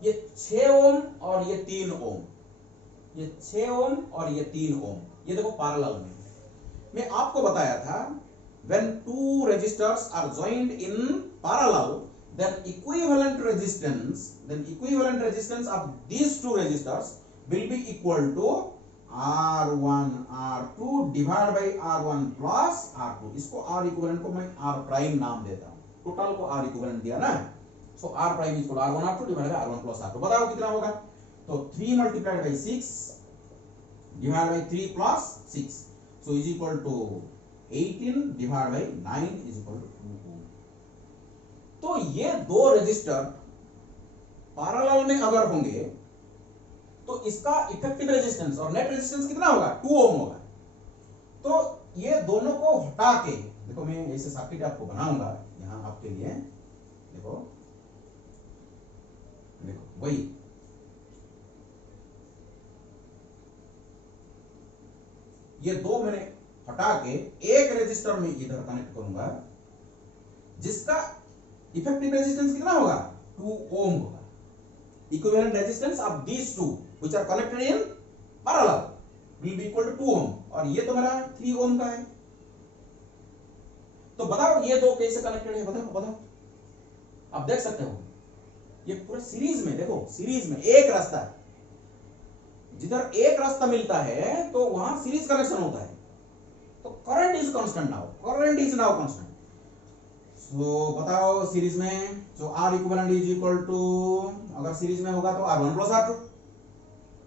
ये 6 ओम और ये 3 ओम, ये 6 ओम और ये 3 ओम, ये देखो पैरेलल में। मैं आपको बताया था when two resistors are joined in parallel, then equivalent resistance of these two resistors will be equal to R1 R2 divided by R1 plus R2। इसको R equivalent को मैं R प्राइम नाम देता हूं, टोटल को R equivalent दिया ना, so R prime is equal to R1 R2 divided by R1 plus R2। बताओ कितना होगा, तो 3 multiplied by 6 divided by 3 plus 6, so is equal to 18 divided by 9 is equal to 2 ohm। तो ये दो रेजिस्टर पैरेलल में अगर होंगे तो इसका इफेक्टिव रेजिस्टेंस और नेट रेजिस्टेंस कितना होगा, 2 ओम होगा। तो ये दोनों को हटा के देखो, मैं ऐसे सर्किट आपको बनाऊंगा यहां आपके लिए, देखो देखो वही ये दो मैंने हटा के एक रेजिस्टर में इधर कनेक्ट करूंगा, जिसका इफेक्टिव रेजिस्टेंस कितना होगा, 2 ओम होगा। Equivalent resistance of these two which are connected in parallel will be equal to 2 ohm, और ये तो मेरा 3 ओम का है। तो बताओ ये दो कैसे कनेक्टेड है, बताओ। आप देख सकते हो ये पूरे सीरीज में, देखो सीरीज में एक रास्ता है, जिधर एक रास्ता मिलता है तो वहां सीरीज कनेक्शन होता है। तो current is constant now, constant. So बताओ सीरीज में जो R equivalent is equal to, अगर सीरीज में होगा तो R1 प्लस R2,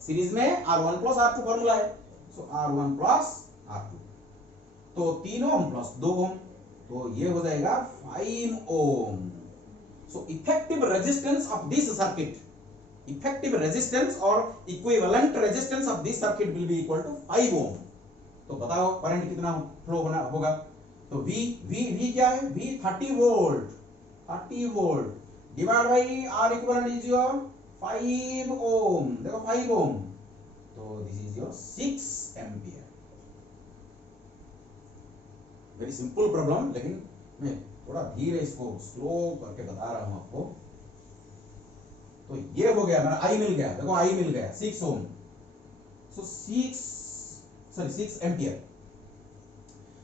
सीरीज में R1 प्लस R2 फॉर्मूला है, सो R1 प्लस R2, तो 3 ओम प्लस 2 ओम, तो ये हो जाएगा 5 ohm. So effective resistance of this circuit, effective resistance और equivalent resistance of this circuit will be equal to 5 ohm. तो बताओ करंट कितना फ्लो होगा, तो V क्या है, V 30 volt divide by R equivalent is your 5 ओम, देखो 5 ओम, तो this is your 6 ampere. Very simple problem, लेकिन मैं थोड़ा धीरे इसको स्लो करके बता रहा हूं आपको। तो ये हो गया मेरा I मिल गया, देखो I मिल गया 6 ओम, सो 6 एम्पियर।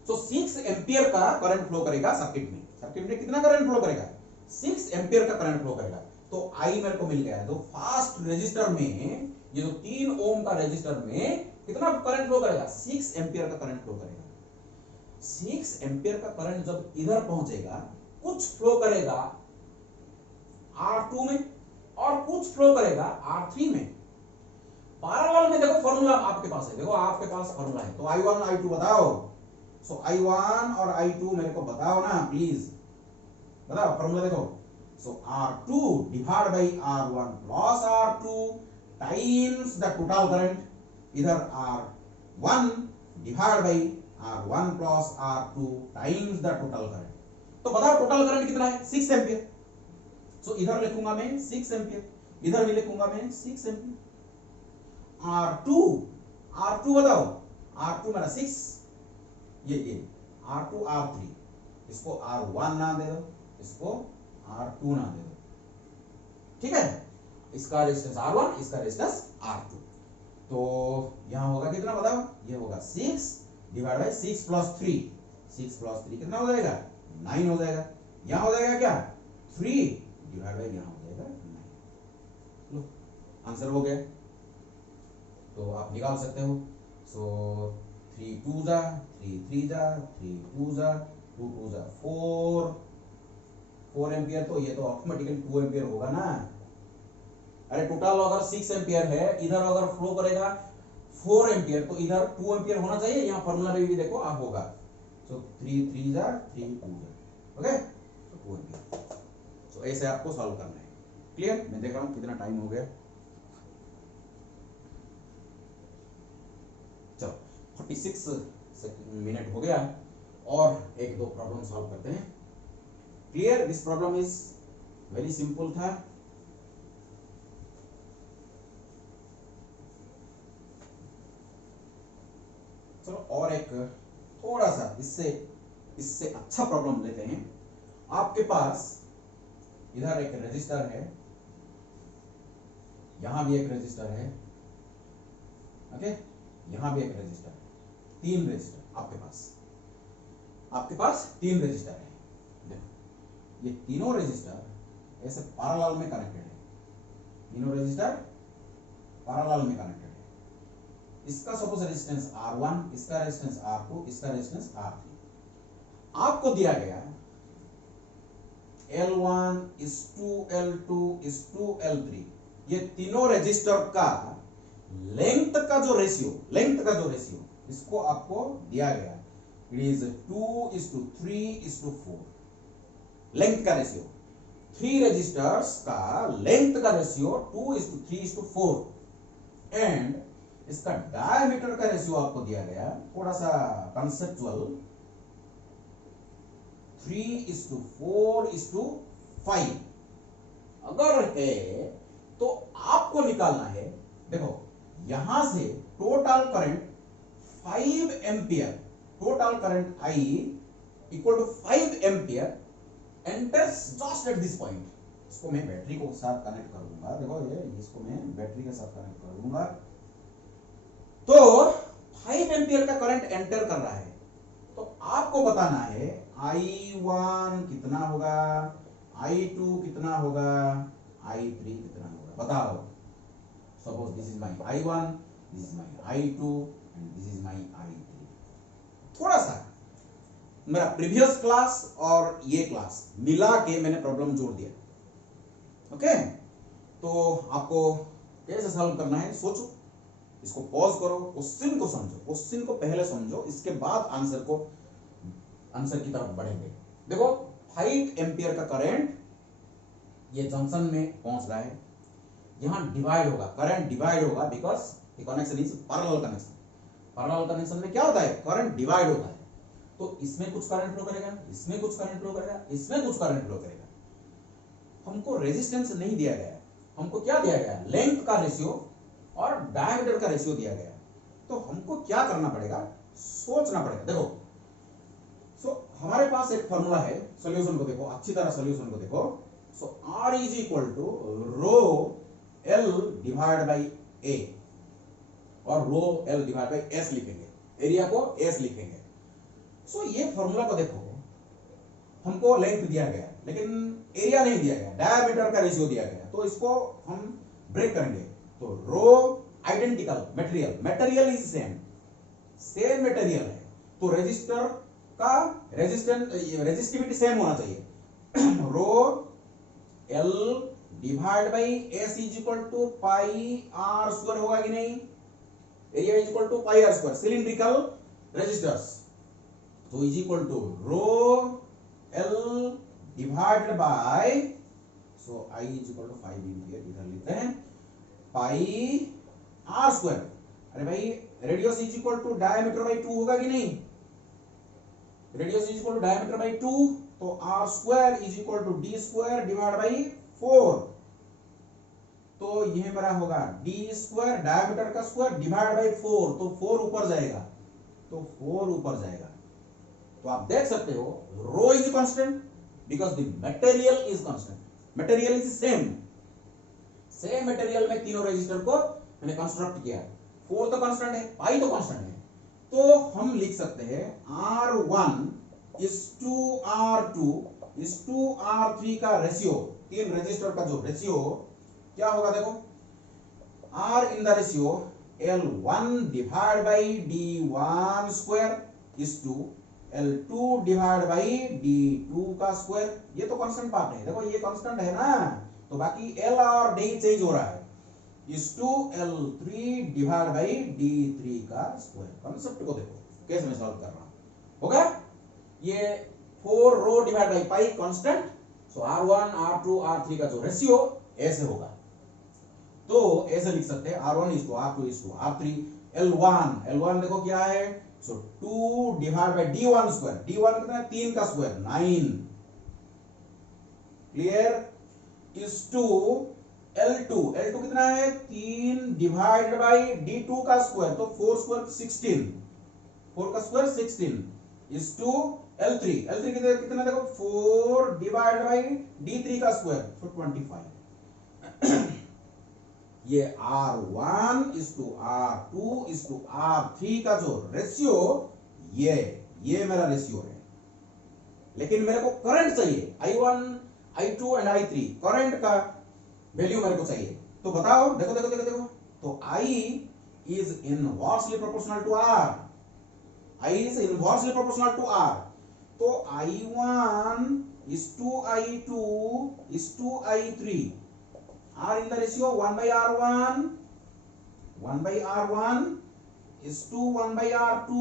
सो 6 एम्पियर का करंट फ्लो करेगा सर्किट में कितना करंट फ्लो करेगा, 6 एम्पियर का करंट फ्लो करेगा। तो I मेरे को मिल गया, तो फास्ट रेजिस्टर में, ये जो 3 ओम का रेजिस्टर में कितना करंट फ्लो करेगा, 6 एम्पियर का करंट फ्लो करेगा। 6 एम्पियर का करंट जब इधर पहुंचेगा, कुछ फ्लो करेगा R2 में और कुछ फ्लो करेगा R3 में। पैरेलल में देखो फॉर्मूला आपके पास है, देखो आपके पास फॉर्मूला है, तो I1 I2 बताओ। सो I1 और I2 मेरे को बताओ ना प्लीज, बताओ फॉर्मूला देखो। सो R2 divide by R1 plus R2 times the total current, इधर R1 divide by R1 plus R2 times the total current. तो बताओ टोटल करंट कितना है, 6 एम्पियर। सो इधर लिखूंगा मैं 6 एम्पियर, इधर भी लिखूंगा मैं 6 एम्पियर। R2 बताओ, R2 मेरा 6, ये R2 R3, इसको R1 ना दे दो, इसको R2 ना दे दो, ठीक है। इसका रेजिस्टेंस R1, इसका रेजिस्टेंस R2। तो यहां होगा कितना बताओ, ये होगा 6 डिवाइड बाई 6 प्लस 3, 6 प्लस 3 कितना हो जाएगा, 9 हो जाएगा। यहां हो जाएगा क्या, 3 डिवाइड बाई यहां हो जाएगा 9। लो आंसर हो गया, तो आप निकाल सकते हो। सो 3 2 जा 3 3 जा 3 2 जा 2 2 जा 4 एम्पियर, तो ये तो ऑटोमेटिकली 2 एम्पियर होगा ना। अरे टोटल अगर 6 एम्पियर है, इधर अगर फ्लो करेगा 4 एम्पियर, तो इधर 2 एम्पियर होना चाहिए। यहाँ फॉर्मूला में भी देखो आप होगा। सो 3 3 जा 3 2 जा, ओके, तो 2 एम्पियर। सो ऐसे आपको सॉल्व करना है। क्लियर? मैं देख रहा हूँ कितना टाइम हो गया। चलो 46 मिनट हो गया, और एक दो प्रॉब्लम सॉल्व करते हैं। Clear? This problem is very simple था। चलो और एक थोड़ा सा इससे अच्छा प्रॉब्लम लेते हैं। आपके पास इधर एक रजिस्टर है, यहां भी एक रजिस्टर है, ओके, यहां भी एक रजिस्टर है, 3 रजिस्टर आपके पास 3 रजिस्टर है। देखो ये तीनों रजिस्टर ऐसे पैरेलल में कनेक्टेड है, तीनों रजिस्टर पैरेलल में कनेक्टेड है। इसका सपोज रेजिस्टेंस R1, इसका रेजिस्टेंस R2, इसका रेजिस्टेंस R3। आपको दिया गया L1 is to L2 is to L3, ये तीनों रजिस्टर का लेंथ का जो रेशियो इसको आपको दिया गया, इट इज 2:3:4। लेंथ का रेशियो, 3 रजिस्टर्स का लेंथ का रेशियो 2:3:4, एंड इसका डायमीटर का रेशियो आपको दिया गया, थोड़ा सा कंसेप्चुअल, 3:4:5 अगर है तो आपको निकालना है। देखो यहां से total current 5 ampere, total current I equal to 5 ampere enters just at this point. इसको मैं बैटरी को साथ कनेक्ट कर दूंगा, देखो ये इसको मैं बैटरी के साथ कनेक्ट कर दूंगा। तो 5 एम्पियर का करंट एंटर कर रहा है, तो आपको बताना है I1 कितना होगा, I2 कितना होगा, I3 कितना होगा, बताओ। Suppose this is my I1, this is my I2 and this is my I3। थोड़ा सा मेरा प्रीवियस क्लास और ये क्लास मिला के मैंने प्रॉब्लम जोड़ दिया, ओके। तो आपको कैसे सॉल्व करना है सोचो, इसको पॉज करो, क्वेश्चन को समझो, क्वेश्चन को पहले समझो, इसके बाद आंसर की तरफ बढ़ेंगे। देखो 5 एम्पियर का करंट ये जंक्शन में पहुंच रहा है, यहां डिवाइड होगा, करंट डिवाइड होगा, because the connection is parallel connection. Parallel connection में क्या होता है, करंट डिवाइड होता है। तो इसमें कुछ करंट फ्लो करेगा, इसमें कुछ करंट फ्लो करेगा, इसमें कुछ करंट फ्लो करेगा। हमको रेजिस्टेंस नहीं दिया गया है, हमको क्या दिया गया, लेंथ का रेशियो और डायमीटर का रेशियो दिया गया। तो हमको क्या करना पड़ेगा, सोचना पड़ेगा। देखो हमारे पास एक फॉर्मूला है, सॉल्यूशन को देखो, अच्छी तरह सॉल्यूशन को देखो। So R is equal to rho L divide by A, और rho L divide by S लिखेंगे, एरिया को S लिखेंगे। सो ये फॉर्मूला को देखो, हमको लेंथ दिया गया लेकिन एरिया नहीं दिया गया, डायमीटर का रेशियो दिया गया। तो इसको हम ब्रेक करेंगे। तो rho identical, material is same material है, तो रेजिस्टर का रेजिस्टिविटी सेम होना चाहिए। Rho L divide by S is equal to pi R square होगा कि नहीं? Area is equal to pi R square, cylindrical resistors, तो is equal to rho L divided by, so I is equal to 5 ampere इधर लेते हैं, पाई आर स्क्वायर। अरे भाई radius is equal to diameter by 2 होगा कि नहीं? Radius is equal to diameter by 2, तो R square is equal to D square divide by 4, तो यह मेरा होगा डी स्क्वायर डायमीटर का स्क्वायर डिवाइड बाई 4, तो 4 ऊपर जाएगा, तो 4 ऊपर जाएगा। तो आप देख सकते हो rho is constant because the material is constant, material is same material में तीनों रेजिस्टर को मैंने कंस्ट्रक्ट किया। 4 तो कांस्टेंट है, पाई तो कांस्टेंट है, तो हम लिख सकते हैं R1 is to R2 is to R3 का रेशियो, तीन रेजिस्टर का जो रेशियो क्या होगा देखो, R in the ratio L1 divided by D1 square is to L2 divided by D2 का स्क्वायर। ये तो कांस्टेंट पार्ट है, देखो ये कांस्टेंट है ना, तो बाकी L और D चेंज हो रहा है, is to L3 divided by D3 का स्क्वायर। कांसेप्ट को देखो कैसे मैं सॉल्व कर रहा हूं, होगा ये 4 rho divide by pi constant, so R1 R2 R3 का जो रेशियो ऐसे होगा, तो ऐसे लिख सकते हैं R1 is to R2 is to R3, L1 देखो क्या है, सो 2 divide by D1 square, D1 कितना है 3 का square 9, clear, is to L2 कितना है 3 डिवाइड बाई D2 का स्क्वायर, तो 4 स्क्वायर 16, 4 का स्क्वायर 16 is to L3 कितना देखो 4 डिवाइड बाई D3 का स्क्वायर, तो 25। ये R1 is to R2 is to R3 का जो रेशियो, ये मेरा रेशियो है, लेकिन मेरे को करंट चाहिए I1 I2 and I3, current का वैल्यू मेरे को चाहिए, तो बताओ देखो, तो I is inversely proportional to R, I is inversely proportional to R, तो I1 is to I2 is to I3, R in the ratio 1 by R1 is to 1 by R2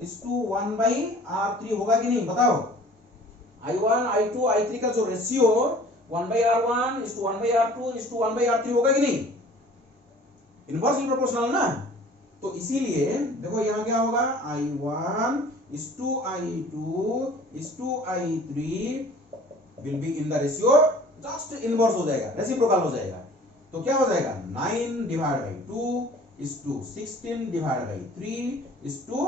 is to 1 by R3 होगा कि नहीं बताओ, I1 I2 I3 का जो ratio 1 by R1 is to 1 by R2 is to 1 by R3 होगा कि नहीं, इनवर्सली प्रोपोर्शनल ना, तो इसीलिए देखो यहां क्या होगा, I1 is to I2 is to I3 will be in the ratio just inverse हो जाएगा, रेसिप्रोकल हो जाएगा, तो क्या हो जाएगा 9 divide by 2 is to 16 divide by 3 is to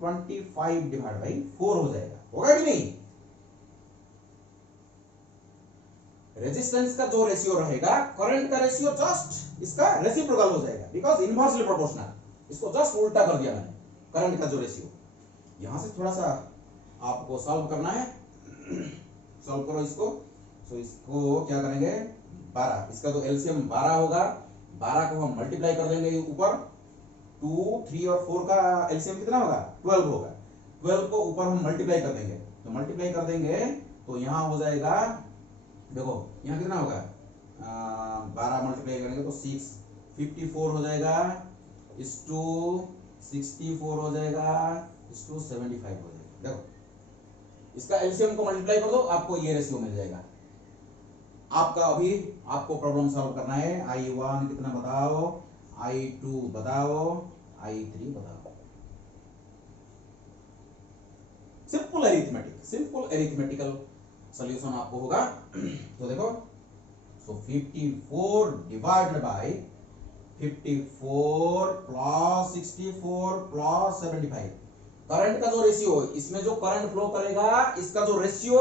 25 divide by 4 हो जाएगा, होगा कि नहीं। रेजिस्टेंस का जो रेशियो रहेगा, करंट का रेशियो जस्ट इसका रेसिप्रोकल हो जाएगा, बिकॉज इनवर्सली प्रोपोर्शनल, इसको जस्ट उल्टा कर दिया मैंने, करंट का जो रेशियो। यहां से थोड़ा सा आपको सॉल्व करना है, सॉल्व करो इसको, तो इसको क्या करेंगे 12, इसका तो एलसीएम 12 होगा, 12 को हम मल्टीप्लाई कर देंगे ऊपर, 2 3 और 4 का एलसीएम कितना होगा 12 होगा, 12 को ऊपर हम मल्टीप्लाई कर देंगे, तो मल्टीप्लाई कर देंगे तो यहाँ हो जाएगा, देखो यहाँ कितना होगा 12 मल्टीप्लाई करेंगे तो 6 54 हो जाएगा, इस टू 64 हो जाएगा, इस टू 75 हो जाएगा। देखो इसका एलसीएम को मल्टीप्लाई कर दो, आपको ये रेशियो मिल जाएगा। आपका अभी आपको प्रॉब्लम सॉल्व करना है, I1 कितना बताओ, I2 बताओ, I3 बताओ, सिंपल एरिथमेटिकल सॉल्यूशन आपको होगा। तो देखो, सो 54 divided by 54 plus 64 plus 75, current का जो रेशियो, इसमें जो करंट फ्लो करेगा इसका जो रेशियो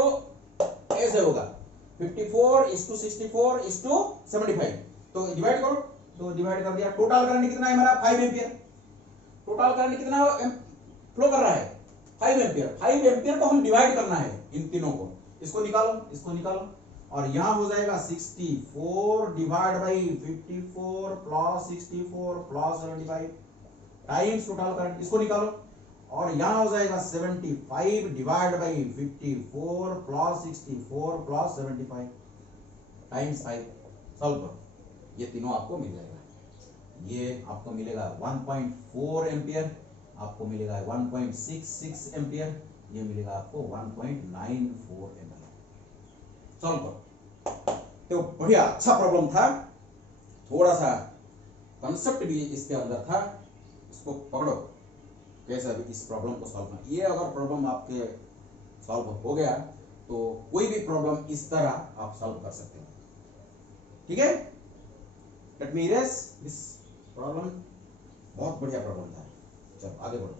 ऐसे होगा 54 is to 64 is to 75, तो डिवाइड करो, तो डिवाइड कर दिया, टोटल करंट कितना है हमारा 5 एम्पियर, टोटल करंट कितना फ्लो कर रहा है 5 एम्पियर, 5 एम्पियर को हम डिवाइड करना है इन तीनों को, इसको निकालो, और यहां हो जाएगा 64 divide by 54 plus 64 plus 75 times total current, इसको निकालो, और यहां हो जाएगा 75 divide by 54 plus 64 plus 75 times 5, solve करो, ये तीनों आपको मिल जाएगा। ये आपको मिलेगा 1.4 एम्पियर, आपको मिलेगा 1.66 एम्पियर, ये मिलेगा आपको 1.94 एम्पियर। सॉल्व करो। तो बढ़िया अच्छा प्रॉब्लम था, थोड़ा सा कंसेप्ट भी इसके अंदर था, इसको पकड़ो कैसे अभी इस प्रॉब्लम को सॉल्व करना। ये अगर प्रॉब्लम आपके सॉल्व हो गया तो कोई भी प्रॉब्लम इस तरह आप सॉल्व कर सकते हो। ठीक है, let me erase this problem. बहुत बढ़िया प्रॉब्लम था। चलो आगे बढ़ो।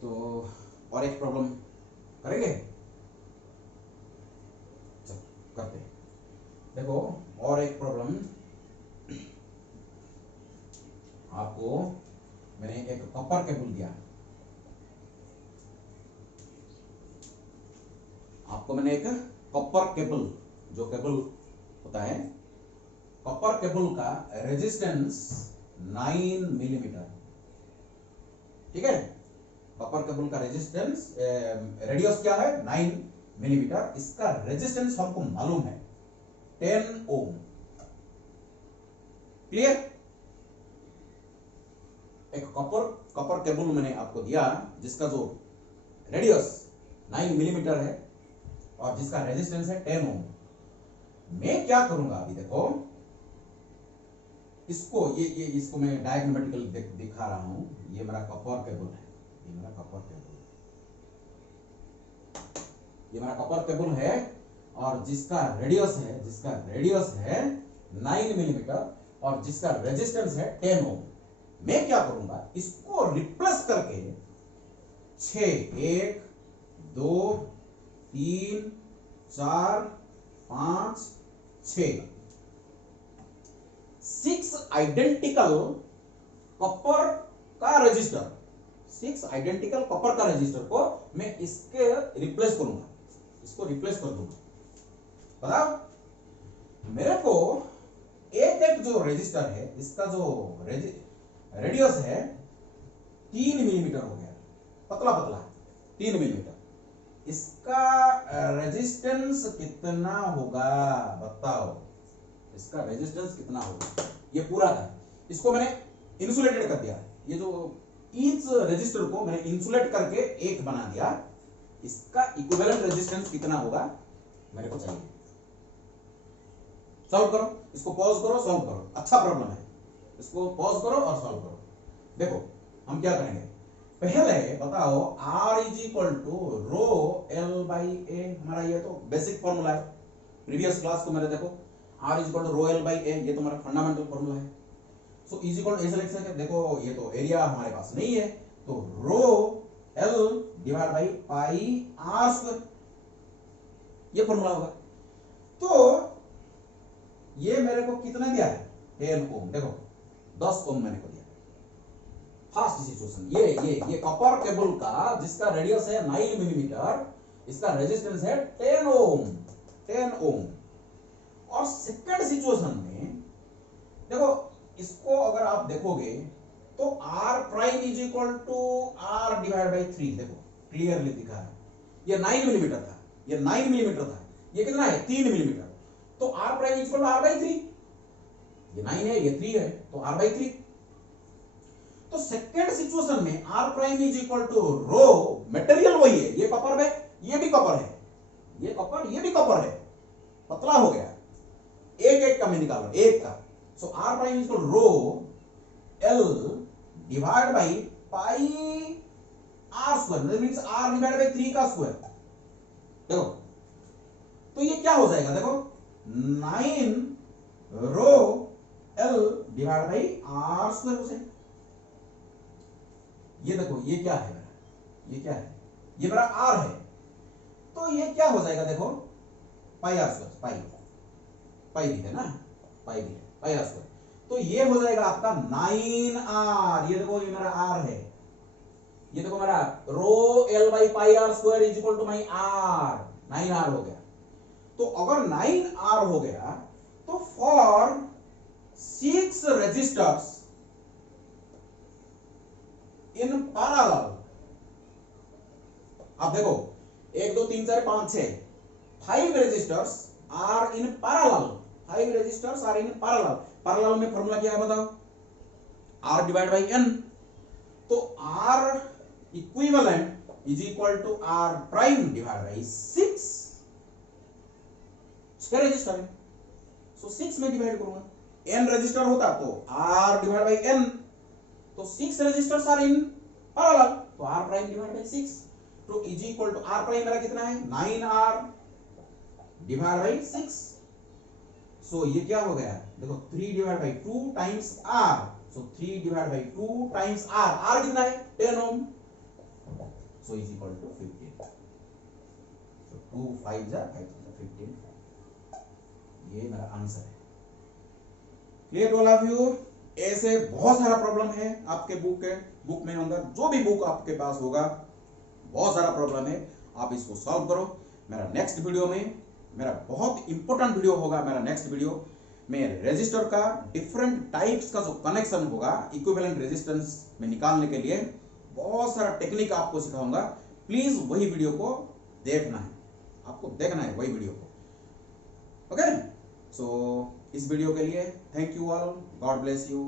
तो और एक प्रॉब्लम करेंगे, चलो करते हैं। देखो और एक प्रॉब्लम आपको मैंने एक कॉपर केबल दिया, आपको मैंने एक कॉपर केबल, जो केबल होता है कॉपर केबल का रेजिस्टेंस 9 मिलीमीटर। ठीक है, कॉपर केबल का रेजिस्टेंस रेडियस क्या है 9 मिलीमीटर, इसका रेजिस्टेंस हमको मालूम है 10 ओम। क्लियर? एक कॉपर केबल मैंने आपको दिया जिसका जो रेडियस 9 मिलीमीटर है और जिसका रेजिस्टेंस है 10 ओम। मैं क्या करूंगा अभी देखो, इसको इसको मैं डायग्रामेटिकल दिखा रहा हूं। ये मेरा कॉपर केबल है, ये मेरा कॉपर केबल, ये मेरा कॉपर केबल है और जिसका रेडियस है 9 मिलीमीटर और जिसका रेजिस्टेंस है 10 ओम। मैं क्या करूंगा, इसको रिप्लेस करके 6 1 2 3 4 5 6 आइडेंटिकल कॉपर का रजिस्टर, 6 आइडेंटिकल कॉपर का रजिस्टर को मैं इसके रिप्लेस करूंगा, इसको रिप्लेस कर दूंगा। बताओ मेरे को एक जो रजिस्टर है इसका जो रेडियस है 3 मिलीमीटर हो गया, पतला पतला 3 मिलीमीटर। इसका रेजिस्टेंस कितना होगा बताओ, इसका रेजिस्टेंस कितना होगा? ये पूरा था, इसको मैंने इंसुलेटेड कर दिया। ये जो ईच रेजिस्टर को मैंने इंसुलेट करके एक बना दिया। इसका इक्विवेलेंट रेजिस्टेंस कितना होगा मेरे को चाहिए। सॉल्व करो, इसको पॉज करो, सॉल्व करो। अच्छा प्रॉब्लम है, इसको पॉज करो और सॉल्व करो। देखो हम क्या करेंगे, पहले बताओ R is equal to rho L by A. हमारा ये तो बेसिक फॉर्मूला है, प्रीवियस क्लास को मेरे देखो R is equal to rho L by A, ये तो हमारा फंडामेंटल फॉर्मूला है। सो इज इक्वल टू ऐसे लिख सकते हैं, देखो ये तो एरिया हमारे पास नहीं है तो रो L divide by pi R square, ये फॉर्मूला होगा। तो ये मेरे को कितना दिया है 10 ओम, देखो 10 ओम मैंने को दिया। फर्स्ट सिचुएशन ये कॉपर केबल का जिसका रेडियस है 9 मिलीमीटर, इसका रेजिस्टेंस है 10 ओम, 10 ओम। और सेकंड सिचुएशन में देखो, इसको अगर आप देखोगे तो R prime is equal to R divide by 3, देखो क्लियरली दिखा है। ये 9 मिलीमीटर था, ये 9 मिलीमीटर था, ये कितना है 3 मिलीमीटर, तो R prime is equal to R by 3। ये 9 है, ये 3 है, तो R बाई 3। तो सेकंड सिचुएशन में R prime is equal to rho, material वही है, ये कॉपर है, ये भी कॉपर है, ये कॉपर, ये भी कॉपर है, पतला हो गया, एक का मैं निकाल रहा हूं, एक का। So R prime is equal rho L divide by pi R square, that means R divide by 3 का स्क्वायर। देखो तो ये क्या हो जाएगा, देखो 9 रो L divide by R square हो जाएगा। ये देखो ये क्या है मेरा, ये क्या है, ये मेरा R है, तो ये क्या हो जाएगा, देखो पाई R स्क्वायर, पाई भी है ना, पाई भी है, पाई R स्क्वायर। तो ये हो जाएगा आपका 9R। ये देखो ये मेरा R है, ये देखो मेरा rho L by pi R square is equal to my R, 9R हो गया। तो अगर 9R हो गया तो फॉर 6 resistors in parallel. अब देखो 1 2 3 4 5 6 5 resistors are in parallel. 5 resistors are in parallel. Parallel में फॉर्मूला क्या है बताओ? R divide by N. तो R equivalent is equal to R prime divide by 6. 6 resistor है, सो 6 में डिवाइड करूंगा. N रजिस्टर होता तो R डिवाइड बाई N, तो 6 रजिस्टर्स आर इन पैरेलल, तो R प्राइम डिवाइड बाई 6 तो is equal to R prime मेरा कितना है 9R डिवाइड बाई 6. सो ये क्या हो गया देखो 3 divide by 2 times R, so 3 divide by 2 times R. R कितना है 10 ohm, so is equal to 15. So 2 5 जा 15. ये मेरा आंसर है. Clear to all of you? ऐसे बहुत सारा प्रॉब्लम है आपके बुक में अंदर, जो भी बुक आपके पास होगा बहुत सारा प्रॉब्लम है, आप इसको सॉल्व करो. मेरा नेक्स्ट वीडियो में मेरा बहुत इंपॉर्टेंट वीडियो होगा. मेरा नेक्स्ट वीडियो में रेजिस्टर का डिफरेंट टाइप्स का जो कनेक्शन होगा इक्विवेलेंट रेजिस्टेंस में निकालने के लिए बहुत सारा टेक्निक आपको सिखाऊंगा. प्लीज वही वीडियो को देखना है, आपको देखना है वही वीडियो को. ओके, सो इस वीडियो के लिए thank you all, God bless you.